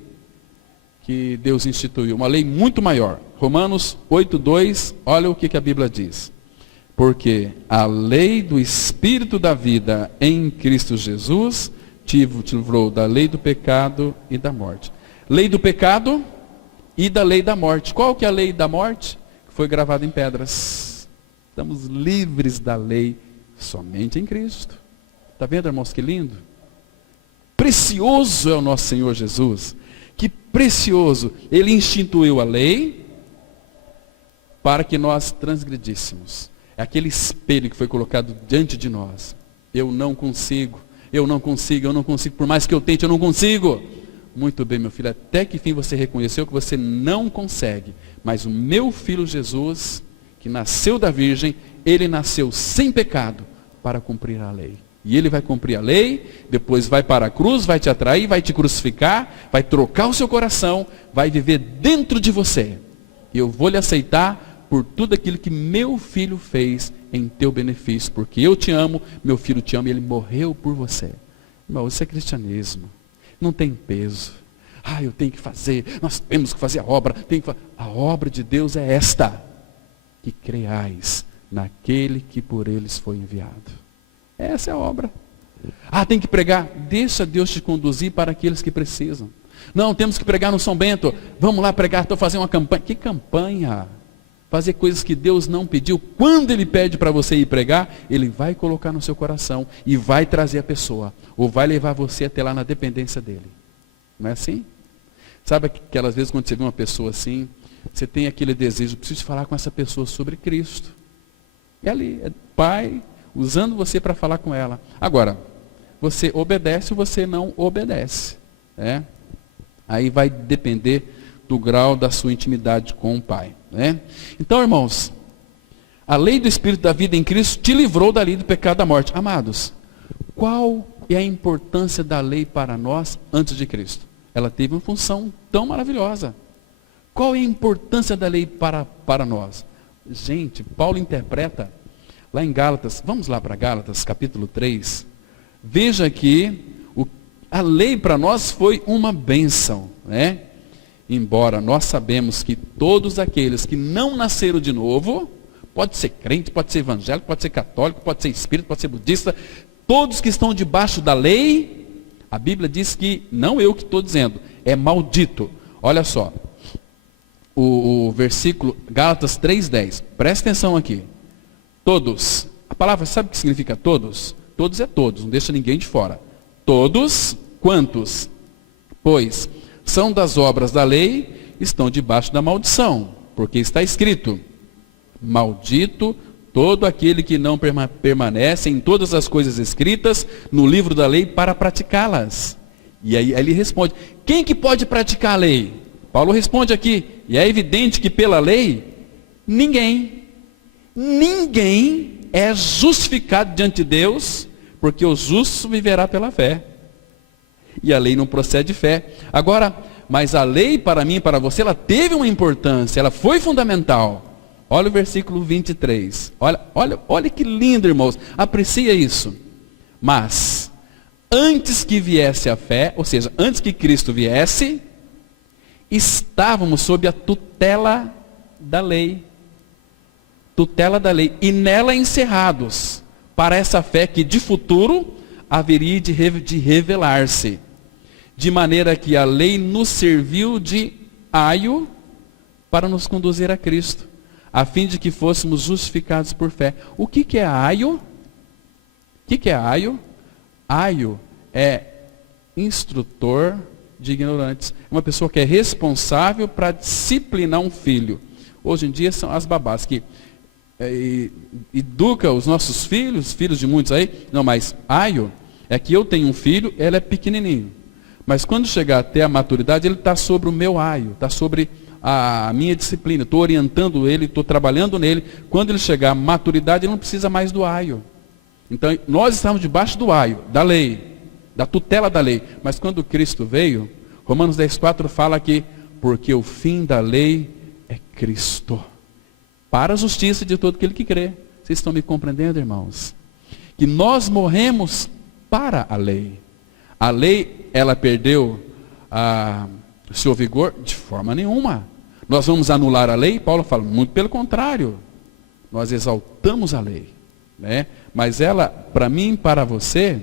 que Deus instituiu, uma lei muito maior. Romanos 8:2, olha o que a Bíblia diz. Porque a lei do Espírito da vida em Cristo Jesus te livrou da lei do pecado e da morte. Lei do pecado e da lei da morte. Qual que é a lei da morte? Foi gravada em pedras. Estamos livres da lei somente em Cristo. Está vendo, irmãos, que lindo? Precioso é o nosso Senhor Jesus. Que precioso. Ele instituiu a lei para que nós transgredíssemos. É aquele espelho que foi colocado diante de nós. Eu não consigo. Eu não consigo, eu não consigo, por mais que eu tente, eu não consigo. Muito bem, meu filho, até que fim você reconheceu que você não consegue. Mas o meu filho Jesus, que nasceu da Virgem, ele nasceu sem pecado para cumprir a lei. E ele vai cumprir a lei, depois vai para a cruz, vai te atrair, vai te crucificar, vai trocar o seu coração, vai viver dentro de você. E eu vou lhe aceitar por tudo aquilo que meu filho fez em teu benefício, porque eu te amo, meu filho te ama e ele morreu por você. Irmão, isso é cristianismo. Não tem peso. Eu tenho que fazer, nós temos que fazer a obra. A obra de Deus é esta, que creais naquele que por eles foi enviado. Essa é a obra. Tem que pregar. Deixa Deus te conduzir para aqueles que precisam. Não, temos que pregar no São Bento. Vamos lá pregar, estou fazendo uma campanha. Que campanha? Fazer coisas que Deus não pediu. Quando Ele pede para você ir pregar, Ele vai colocar no seu coração e vai trazer a pessoa. Ou vai levar você até lá na dependência dEle. Não é assim? Sabe aquelas vezes quando você vê uma pessoa assim, você tem aquele desejo, preciso falar com essa pessoa sobre Cristo. E ali, é Pai usando você para falar com ela. Agora, você obedece ou você não obedece. Aí vai depender do grau da sua intimidade com o Pai. Então, irmãos, a lei do Espírito da vida em Cristo te livrou da lei do pecado e da morte. Amados, qual é a importância da lei para nós antes de Cristo? Ela teve uma função tão maravilhosa. Qual é a importância da lei para nós? Gente, Paulo interpreta lá em Gálatas, vamos lá para Gálatas, capítulo 3. Veja que a lei para nós foi uma bênção, Embora nós sabemos que todos aqueles que não nasceram de novo, pode ser crente, pode ser evangélico, pode ser católico, pode ser espírita, pode ser budista, todos que estão debaixo da lei, a Bíblia diz que, não eu que estou dizendo, é maldito. Olha só, o versículo Gálatas 3:10, presta atenção aqui. Todos, a palavra sabe o que significa todos? Todos é todos, não deixa ninguém de fora. Todos, quantos? Pois são das obras da lei, estão debaixo da maldição, porque está escrito, maldito todo aquele que não permanece em todas as coisas escritas no livro da lei para praticá-las. E aí ele responde, quem que pode praticar a lei? Paulo responde aqui, e é evidente que pela lei, ninguém é justificado diante de Deus, porque o justo viverá pela fé. E a lei não procede de fé. Agora, Mas a lei para mim e para você, ela teve uma importância, ela foi fundamental. Olha o versículo 23. Olha que lindo, irmãos. Aprecia isso. Mas, antes que viesse a fé, ou seja, antes que Cristo viesse, estávamos sob a tutela da lei. Tutela da lei. E nela encerrados, para essa fé que de futuro haveria de revelar-se. De maneira que a lei nos serviu de aio para nos conduzir a Cristo, a fim de que fôssemos justificados por fé. O que é aio? O que é aio? Aio é instrutor de ignorantes. Uma pessoa que é responsável para disciplinar um filho. Hoje em dia são as babás que educam os nossos filhos, filhos de muitos aí. Não, mas aio é que eu tenho um filho, ele é pequenininho. Mas quando chegar até a maturidade, ele está sobre o meu aio, está sobre a minha disciplina. Estou orientando ele, estou trabalhando nele. Quando ele chegar à maturidade, ele não precisa mais do aio. Então, nós estamos debaixo do aio, da lei, da tutela da lei. Mas quando Cristo veio, Romanos 10,4 fala que, porque o fim da lei é Cristo, para a justiça de todo aquele que crê. Vocês estão me compreendendo, irmãos? Que nós morremos para a lei. A lei, ela perdeu o seu vigor? De forma nenhuma. Nós vamos anular a lei? Paulo fala, muito pelo contrário. Nós exaltamos a lei. Né? Mas ela, para mim e para você,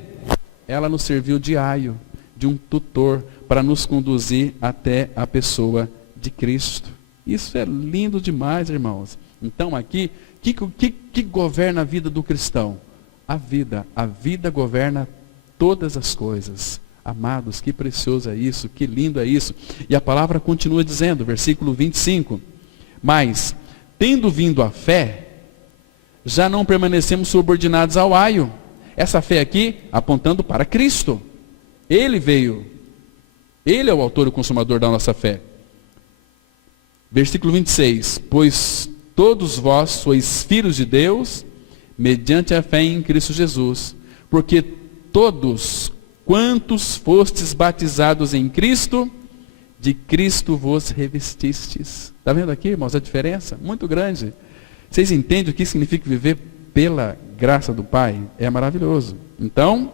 ela nos serviu de aio, de um tutor, para nos conduzir até a pessoa de Cristo. Isso é lindo demais, irmãos. Então aqui, que governa a vida do cristão? A vida governa todas as coisas. Amados, que precioso é isso, que lindo é isso. E a palavra continua dizendo, versículo 25. Mas, tendo vindo a fé, já não permanecemos subordinados ao aio. Essa fé aqui, apontando para Cristo. Ele veio. Ele é o autor e o consumador da nossa fé. Versículo 26. Pois todos vós sois filhos de Deus, mediante a fé em Cristo Jesus. Porque todos quantos fostes batizados em Cristo, de Cristo vos revestistes. Está vendo aqui, irmãos, a diferença? Muito grande. Vocês entendem o que significa viver pela graça do Pai? É maravilhoso. Então,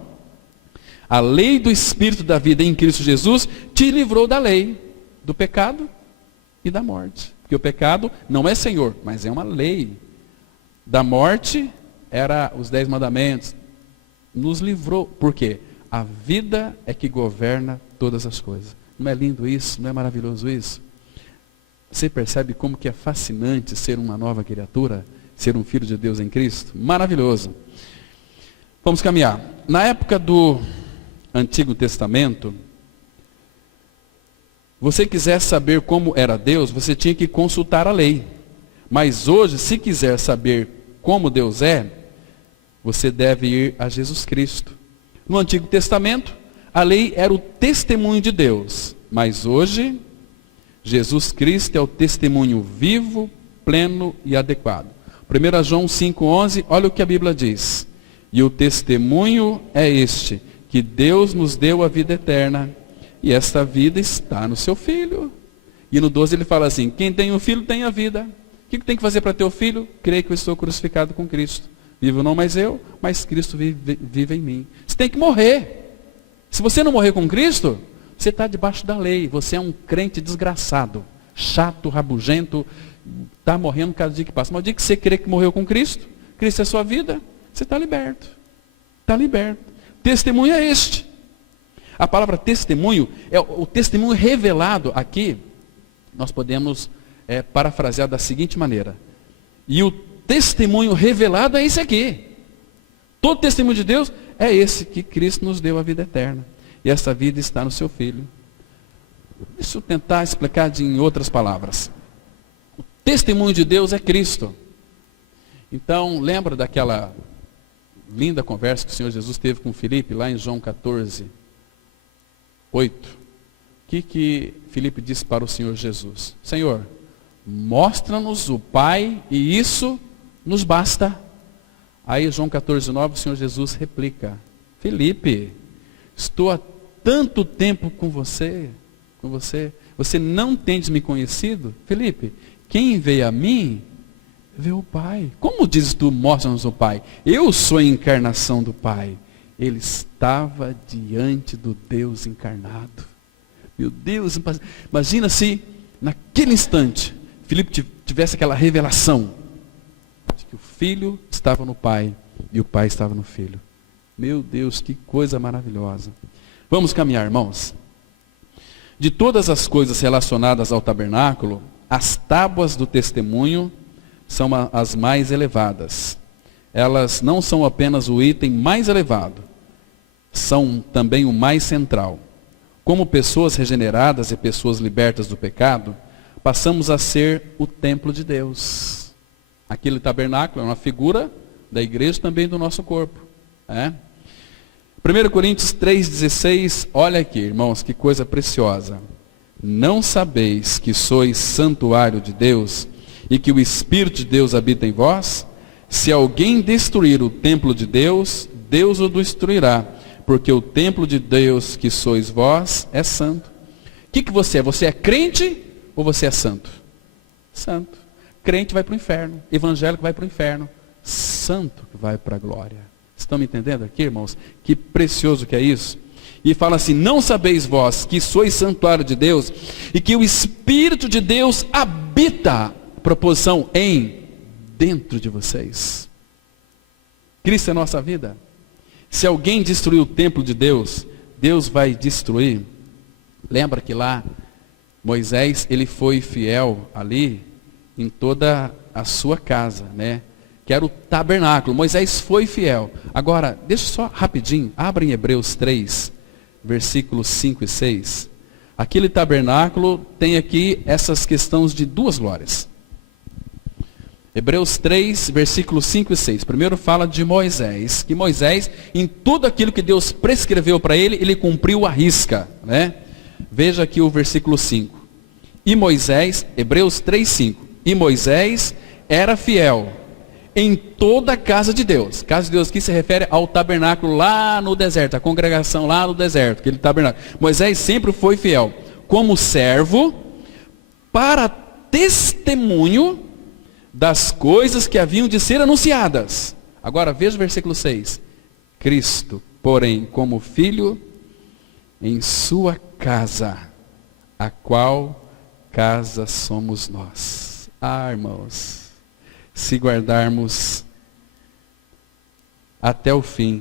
a lei do Espírito da vida em Cristo Jesus te livrou da lei, do pecado e da morte. Porque o pecado não é Senhor, mas é uma lei. Da morte, era os 10 mandamentos. Nos livrou. Por quê? A vida é que governa todas as coisas. Não é lindo isso? Não é maravilhoso isso? Você percebe como que é fascinante ser uma nova criatura? Ser um filho de Deus em Cristo? Maravilhoso. Vamos caminhar. Na época do Antigo Testamento, você quisesse saber como era Deus, você tinha que consultar a lei. Mas hoje, se quiser saber como Deus é, você deve ir a Jesus Cristo. No Antigo Testamento, a lei era o testemunho de Deus. Mas hoje, Jesus Cristo é o testemunho vivo, pleno e adequado. 1 João 5,11, olha o que a Bíblia diz. E o testemunho é este, que Deus nos deu a vida eterna. E esta vida está no seu Filho. E no 12 ele fala assim, quem tem um filho tem a vida. O que tem que fazer para ter o filho? Creio que eu estou crucificado com Cristo. Vivo não mais eu, mas Cristo vive em mim. Você tem que morrer. Se você não morrer com Cristo, você está debaixo da lei. Você é um crente desgraçado, chato, rabugento, está morrendo cada dia que passa. Mas o dia que você crê que morreu com Cristo, Cristo é a sua vida, você está liberto. Está liberto. Testemunho é este. A palavra testemunho é o testemunho revelado aqui. Nós podemos parafrasear da seguinte maneira. E o testemunho revelado é esse aqui. Todo testemunho de Deus é esse, que Cristo nos deu a vida eterna. E essa vida está no seu Filho. Deixa eu tentar explicar em outras palavras. O testemunho de Deus é Cristo. Então, lembra daquela linda conversa que o Senhor Jesus teve com Filipe, lá em João 14, 8. O que Filipe disse para o Senhor Jesus? Senhor, mostra-nos o Pai e isso nos basta. Aí João 14, 9, o Senhor Jesus replica, Filipe, estou há tanto tempo com você, com você. Você não tem me conhecido? Felipe, quem veio a mim, vê o Pai. Como dizes tu, mostra-nos o Pai? Eu sou a encarnação do Pai. Ele estava diante do Deus encarnado. Meu Deus, imagina se naquele instante, Filipe tivesse aquela revelação de que o Filho estava no Pai e o Pai estava no Filho. Meu Deus, que coisa maravilhosa. Vamos caminhar, irmãos. De todas as coisas relacionadas ao tabernáculo, as tábuas do testemunho são as mais elevadas. Elas não são apenas o item mais elevado, são também o mais central. Como pessoas regeneradas e pessoas libertas do pecado, passamos a ser o templo de Deus. Aquele tabernáculo é uma figura da igreja, também do nosso corpo. 1 Coríntios 3,16, olha aqui, irmãos, que coisa preciosa. Não sabeis que sois santuário de Deus e que o Espírito de Deus habita em vós? Se alguém destruir o templo de Deus, Deus o destruirá, porque o templo de Deus que sois vós é santo. O que você é? Você é crente ou você é santo? Santo. Crente vai para o inferno, evangélico vai para o inferno, santo vai para a glória. Estão me entendendo aqui, irmãos? Que precioso que é isso. E fala assim, não sabeis vós que sois santuário de Deus e que o Espírito de Deus habita, proposição, dentro de vocês. Cristo é nossa vida. Se alguém destruir o templo de Deus, Deus vai destruir. Lembra que lá, Moisés, ele foi fiel ali, em toda a sua casa, que era o tabernáculo. Moisés foi fiel. Agora, deixa só rapidinho, abra em Hebreus 3, versículos 5 e 6. Aquele tabernáculo tem aqui essas questões de duas glórias. Hebreus 3, versículos 5 e 6. Primeiro fala de Moisés, que Moisés, em tudo aquilo que Deus prescreveu para ele, ele cumpriu à risca. Veja aqui o versículo 5. E Moisés, Hebreus 3, 5. E Moisés era fiel em toda a casa de Deus. Casa de Deus aqui se refere ao tabernáculo lá no deserto, a congregação lá no deserto, aquele tabernáculo. Moisés sempre foi fiel, como servo, para testemunho das coisas que haviam de ser anunciadas. Agora veja o versículo 6. Cristo, porém, como filho, em sua casa, a qual casa somos nós. Irmãos, se guardarmos até o fim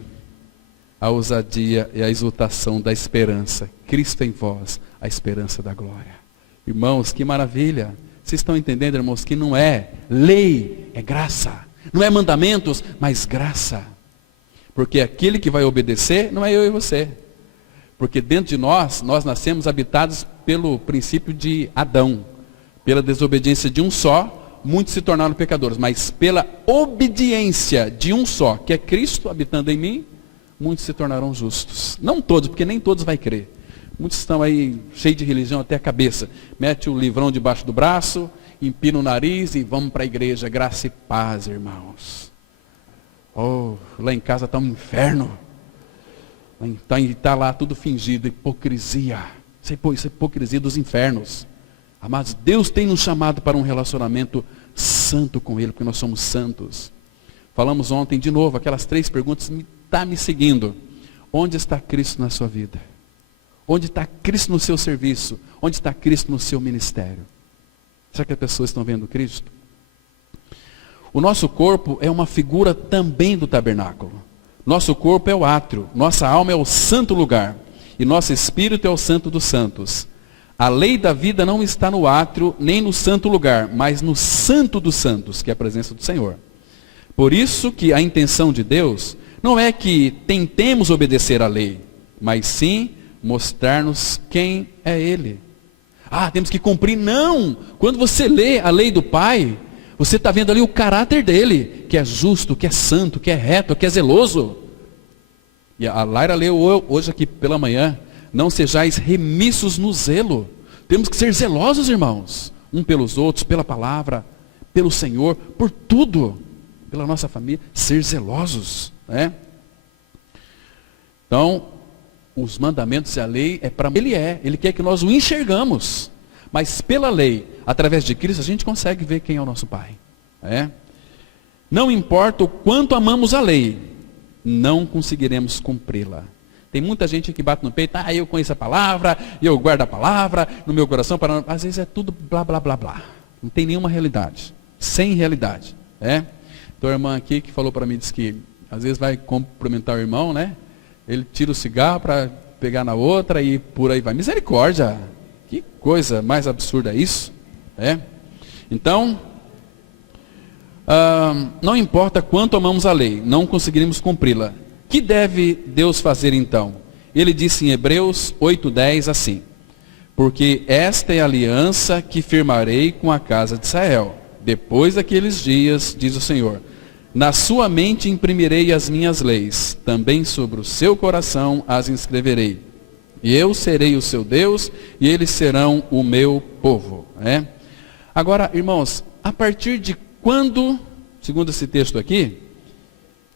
a ousadia e a exultação da esperança, Cristo em vós, a esperança da glória. Irmãos, que maravilha! Vocês estão entendendo, irmãos, que não é lei, é graça. Não é mandamentos, mas graça. Porque aquele que vai obedecer não é eu e você. Porque dentro de nós nascemos habitados pelo princípio de Adão. Pela desobediência de um só, muitos se tornaram pecadores. Mas pela obediência de um só, que é Cristo habitando em mim, muitos se tornarão justos. Não todos, porque nem todos vai crer. Muitos estão aí cheios de religião até a cabeça. Mete o livrão debaixo do braço, empina o nariz e vamos para a igreja. Graça e paz, irmãos. Lá em casa está um inferno. Está lá tudo fingido, hipocrisia. Isso é hipocrisia dos infernos. Amados, Deus tem nos chamado para um relacionamento santo com Ele, porque nós somos santos. Falamos ontem de novo, aquelas 3 perguntas, está me seguindo. Onde está Cristo na sua vida? Onde está Cristo no seu serviço? Onde está Cristo no seu ministério? Será que as pessoas estão vendo Cristo? O nosso corpo é uma figura também do tabernáculo. Nosso corpo é o átrio, nossa alma é o santo lugar, e nosso espírito é o santo dos santos. A lei da vida não está no átrio, nem no santo lugar, mas no santo dos santos, que é a presença do Senhor. Por isso que a intenção de Deus não é que tentemos obedecer à lei, mas sim mostrar-nos quem é Ele. Temos que cumprir. Não! Quando você lê a lei do Pai, você está vendo ali o caráter dele, que é justo, que é santo, que é reto, que é zeloso. E a Laira leu hoje aqui pela manhã, não sejais remissos no zelo. Temos que ser zelosos, irmãos, um pelos outros, pela palavra, pelo Senhor, por tudo, pela nossa família, ser zelosos. Então, os mandamentos e a lei é para Ele quer que nós o enxergamos. Mas pela lei, através de Cristo, a gente consegue ver quem é o nosso Pai. Não importa o quanto amamos a lei, não conseguiremos cumpri-la. Tem muita gente que bate no peito, eu conheço a palavra, eu guardo a palavra no meu coração. Às vezes é tudo blá, blá, blá, blá. Não tem nenhuma realidade. Sem realidade. Então a irmã aqui que falou para mim, disse que às vezes vai cumprimentar o irmão, né? Ele tira o cigarro para pegar na outra e por aí vai. Misericórdia! Que coisa mais absurda é isso? Então, não importa quanto amamos a lei, não conseguiremos cumpri-la. Que deve Deus fazer então? Ele disse em Hebreus 8:10 assim: porque esta é a aliança que firmarei com a casa de Israel. Depois daqueles dias, diz o Senhor, na sua mente imprimirei as minhas leis, também sobre o seu coração as inscreverei. E eu serei o seu Deus, e eles serão o meu povo. Agora, irmãos, a partir de quando, segundo esse texto aqui,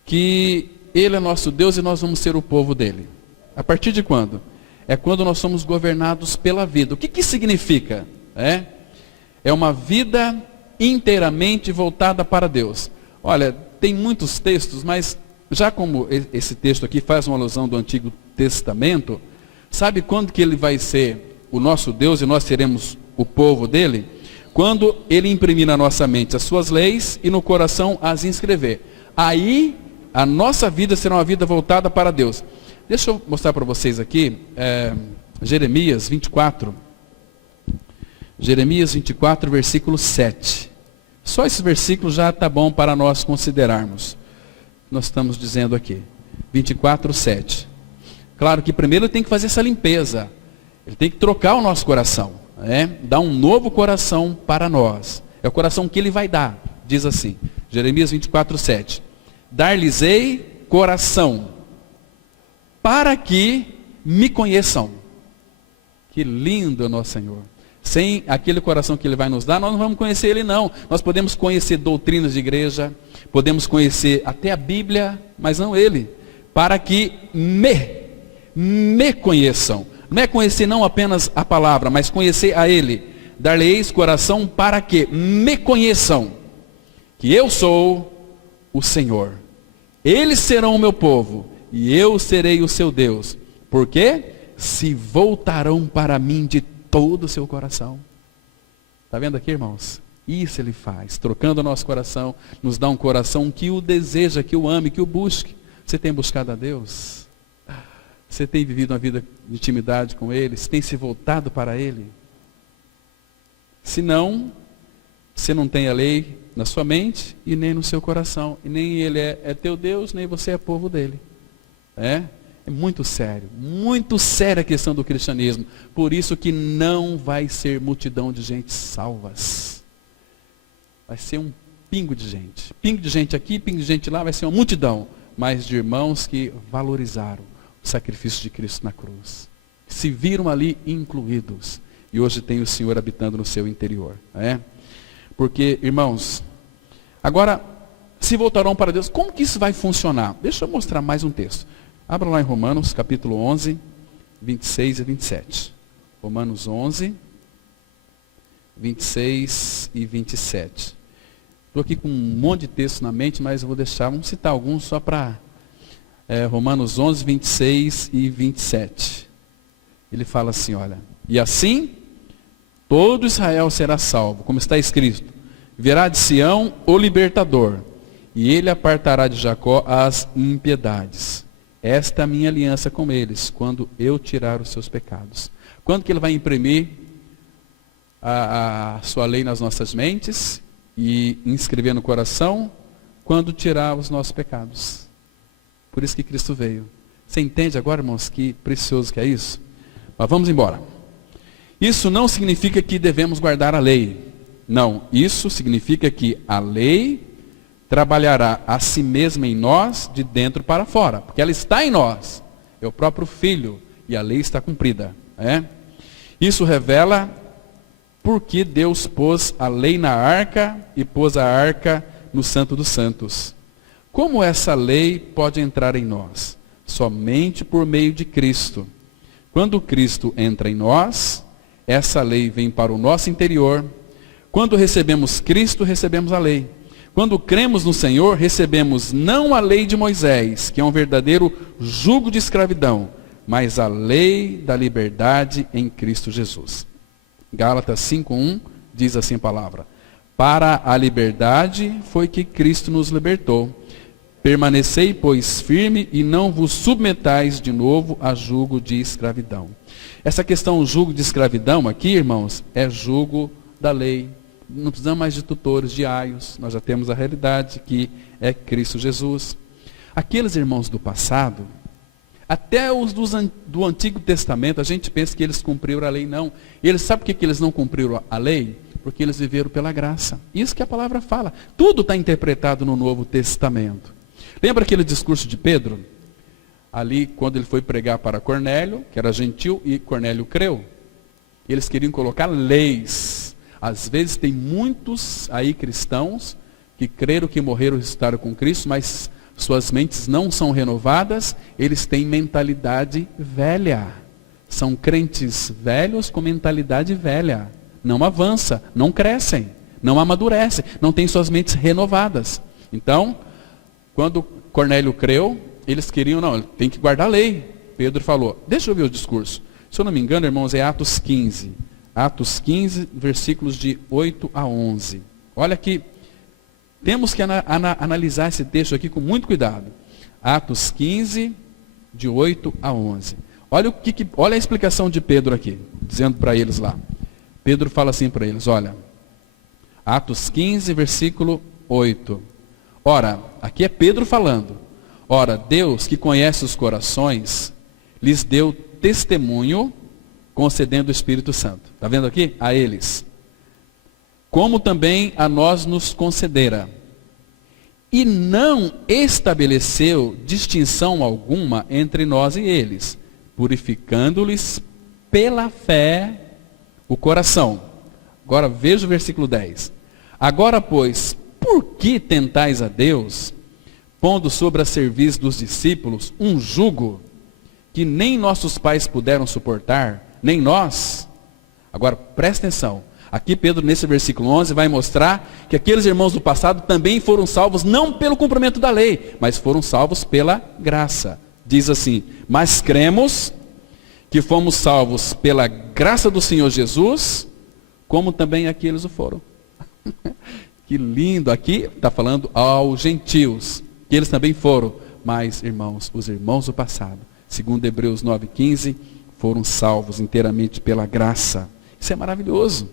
que Ele é nosso Deus e nós vamos ser o povo dele? A partir de quando? É quando nós somos governados pela vida. O que significa? É uma vida inteiramente voltada para Deus. Olha, tem muitos textos, mas já como esse texto aqui faz uma alusão do Antigo Testamento, sabe quando que Ele vai ser o nosso Deus e nós seremos o povo dele? Quando Ele imprimir na nossa mente as suas leis e no coração as inscrever. Aí a nossa vida será uma vida voltada para Deus. Deixa eu mostrar para vocês aqui, Jeremias 24. Jeremias 24, versículo 7. Só esse versículo já está bom para nós considerarmos. Nós estamos dizendo aqui. 24, 7. Claro que primeiro Ele tem que fazer essa limpeza. Ele tem que trocar o nosso coração. Dar um novo coração para nós. É o coração que Ele vai dar. Diz assim, Jeremias 24, 7. Dar-lhes-ei coração, para que me conheçam. Que lindo, nosso Senhor. Sem aquele coração que Ele vai nos dar, nós não vamos conhecer Ele não. Nós podemos conhecer doutrinas de igreja, podemos conhecer até a Bíblia, mas não Ele. Para que me conheçam. Não é conhecer não apenas a palavra, mas conhecer a Ele. Dar-lhe-eis coração para que me conheçam. Que eu sou o Senhor. Eles serão o meu povo, e eu serei o seu Deus. Por quê? Se voltarão para mim de todo o seu coração. Está vendo aqui, irmãos? Isso Ele faz, trocando o nosso coração, nos dá um coração que o deseja, que o ame, que o busque. Você tem buscado a Deus? Você tem vivido uma vida de intimidade com Ele? Você tem se voltado para Ele? Se não, você não tem a lei na sua mente e nem no seu coração. E nem Ele é teu Deus, nem você é povo dele. É muito séria a questão do cristianismo. Por isso que não vai ser multidão de gente salvas. Vai ser um pingo de gente. Pingo de gente aqui, pingo de gente lá, vai ser uma multidão. Mas de irmãos que valorizaram o sacrifício de Cristo na cruz. Se viram ali incluídos. E hoje tem o Senhor habitando no seu interior. Porque, irmãos, agora, se voltarão para Deus, como que isso vai funcionar? Deixa eu mostrar mais um texto. Abra lá em Romanos, capítulo 11, 26 e 27. Romanos 11, 26 e 27. Estou aqui com um monte de texto na mente, mas eu vou deixar, vamos citar alguns só para Romanos 11, 26 e 27. Ele fala assim, olha, e assim todo Israel será salvo, como está escrito, virá de Sião o libertador, e ele apartará de Jacó as impiedades. Esta é a minha aliança com eles, quando eu tirar os seus pecados. Quando que Ele vai imprimir a sua lei nas nossas mentes e inscrever no coração? Quando tirar os nossos pecados. Por isso que Cristo veio. Você entende agora, irmãos, que precioso que é isso? Mas vamos embora. Isso não significa que devemos guardar a lei. Não, isso significa que a lei trabalhará a si mesma em nós, de dentro para fora. Porque ela está em nós. É o próprio Filho. E a lei está cumprida. Isso revela porque Deus pôs a lei na arca e pôs a arca no Santo dos Santos. Como essa lei pode entrar em nós? Somente por meio de Cristo. Quando Cristo entra em nós, essa lei vem para o nosso interior. Quando recebemos Cristo, recebemos a lei. Quando cremos no Senhor, recebemos não a lei de Moisés, que é um verdadeiro jugo de escravidão, mas a lei da liberdade em Cristo Jesus. Gálatas 5:1 diz assim a palavra: para a liberdade foi que Cristo nos libertou. Permanecei, pois, firme e não vos submetais de novo a jugo de escravidão. Essa questão jugo de escravidão aqui, irmãos, é jugo da lei. Não precisamos mais de tutores, de aios. Nós já temos a realidade que é Cristo Jesus. Aqueles irmãos do passado, até os do Antigo Testamento, a gente pensa que eles cumpriram a lei. Não. Eles sabem por que eles não cumpriram a lei? Porque eles viveram pela graça. Isso que a palavra fala. Tudo está interpretado no Novo Testamento. Lembra aquele discurso de Pedro? Ali, quando ele foi pregar para Cornélio, que era gentil, e Cornélio creu. Eles queriam colocar leis. Às vezes tem muitos aí cristãos que creram que morreram e ressuscitaram com Cristo, mas suas mentes não são renovadas, eles têm mentalidade velha. São crentes velhos com mentalidade velha. Não avança, não crescem, não amadurecem, não têm suas mentes renovadas. Então, quando Cornélio creu, eles queriam, não, tem que guardar a lei. Pedro falou, deixa eu ver o discurso. Se eu não me engano, irmãos, é Atos 15. Atos 15, versículos de 8 a 11. Olha aqui, temos que analisar esse texto aqui com muito cuidado. Atos 15, de 8 a 11. Olha a explicação de Pedro aqui, dizendo para eles lá. Pedro fala assim para eles, olha, Atos 15, versículo 8. Ora, aqui é Pedro falando. Ora, Deus que conhece os corações, lhes deu testemunho, concedendo o Espírito Santo. Está vendo aqui? A eles. Como também a nós nos concedera. E não estabeleceu distinção alguma entre nós e eles, purificando-lhes pela fé o coração. Agora veja o versículo 10. Agora, pois, por que tentais a Deus, pondo sobre a cerviz dos discípulos um jugo que nem nossos pais puderam suportar, nem nós? Agora, presta atenção. Aqui Pedro, nesse versículo 11, vai mostrar que aqueles irmãos do passado também foram salvos, não pelo cumprimento da lei, mas foram salvos pela graça. Diz assim, mas cremos que fomos salvos pela graça do Senhor Jesus, como também aqueles o foram. Que lindo, aqui está falando aos gentios, que eles também foram, mas irmãos, os irmãos do passado, segundo Hebreus 9:15, foram salvos inteiramente pela graça. Isso é maravilhoso.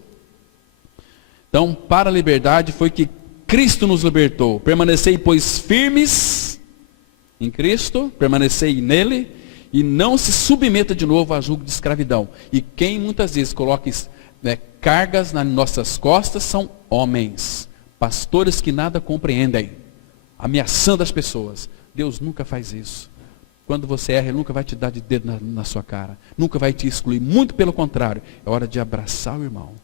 Então, para a liberdade foi que Cristo nos libertou. Permanecei, pois, firmes em Cristo, permanecei nele, e não se submeta de novo a jugo de escravidão. E quem muitas vezes coloca cargas nas nossas costas são homens, pastores que nada compreendem, ameaçando as pessoas. Deus nunca faz isso. Quando você erra, Ele nunca vai te dar de dedo na sua cara, nunca vai te excluir, muito pelo contrário. É hora de abraçar o irmão,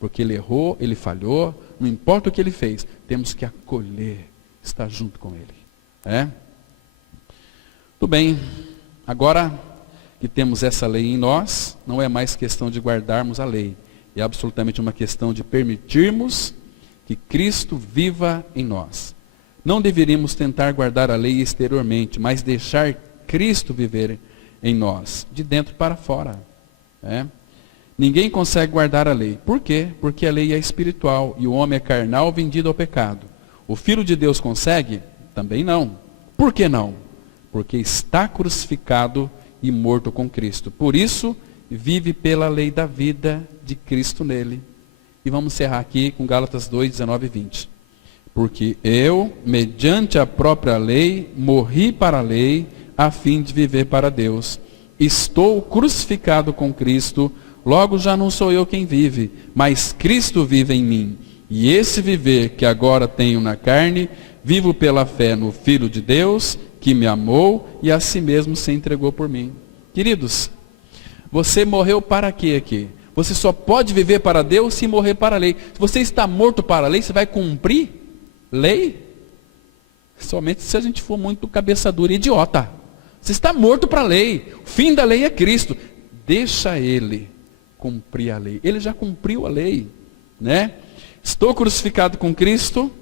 porque ele errou, ele falhou, não importa o que ele fez, temos que acolher, estar junto com ele. Tudo bem, agora que temos essa lei em nós, não é mais questão de guardarmos a lei, é absolutamente uma questão de permitirmos que Cristo viva em nós. Não deveríamos tentar guardar a lei exteriormente, mas deixar Cristo viver em nós, de dentro para fora. Ninguém consegue guardar a lei. Por quê? Porque a lei é espiritual e o homem é carnal, vendido ao pecado. O Filho de Deus consegue? Também não. Por que não? Porque está crucificado e morto com Cristo. Por isso, vive pela lei da vida de Cristo nele. E vamos encerrar aqui com Gálatas 2, 19 e 20. Porque eu, mediante a própria lei, morri para a lei, a fim de viver para Deus. Estou crucificado com Cristo, logo já não sou eu quem vive, mas Cristo vive em mim. E esse viver que agora tenho na carne, vivo pela fé no Filho de Deus, que me amou e a si mesmo se entregou por mim. Queridos, você morreu para quê aqui? Você só pode viver para Deus se morrer para a lei. Se você está morto para a lei, você vai cumprir lei? Somente se a gente for muito cabeça dura e idiota. Você está morto para a lei. O fim da lei é Cristo. deixa ele cumprir a lei. Ele já cumpriu a lei, né? Estou crucificado com Cristo,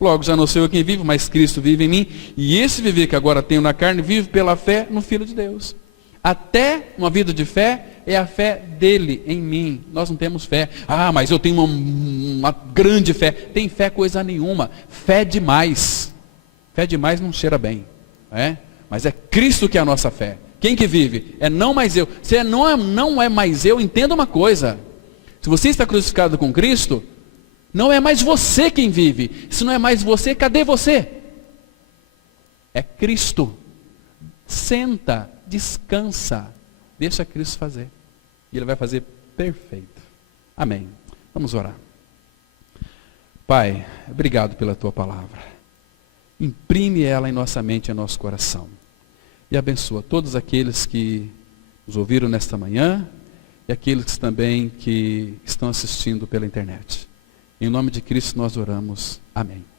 logo já não sou eu quem vive, mas Cristo vive em mim. E esse viver que agora tenho na carne, vivo pela fé no Filho de Deus. Até uma vida de fé é a fé dele em mim. Nós não temos fé. Ah, mas eu tenho uma grande fé. Tem fé coisa nenhuma. Fé demais. Fé demais não cheira bem. Mas é Cristo que é a nossa fé. Quem que vive? É não mais eu. Se não é mais eu, entenda uma coisa. Se você está crucificado com Cristo, não é mais você quem vive. Se não é mais você, cadê você? É Cristo. Senta, descansa, deixa Cristo fazer. E Ele vai fazer perfeito. Amém. Vamos orar. Pai, obrigado pela Tua palavra. Imprime ela em nossa mente e em nosso coração. E abençoa todos aqueles que nos ouviram nesta manhã e aqueles também que estão assistindo pela internet. Em nome de Cristo nós oramos. Amém.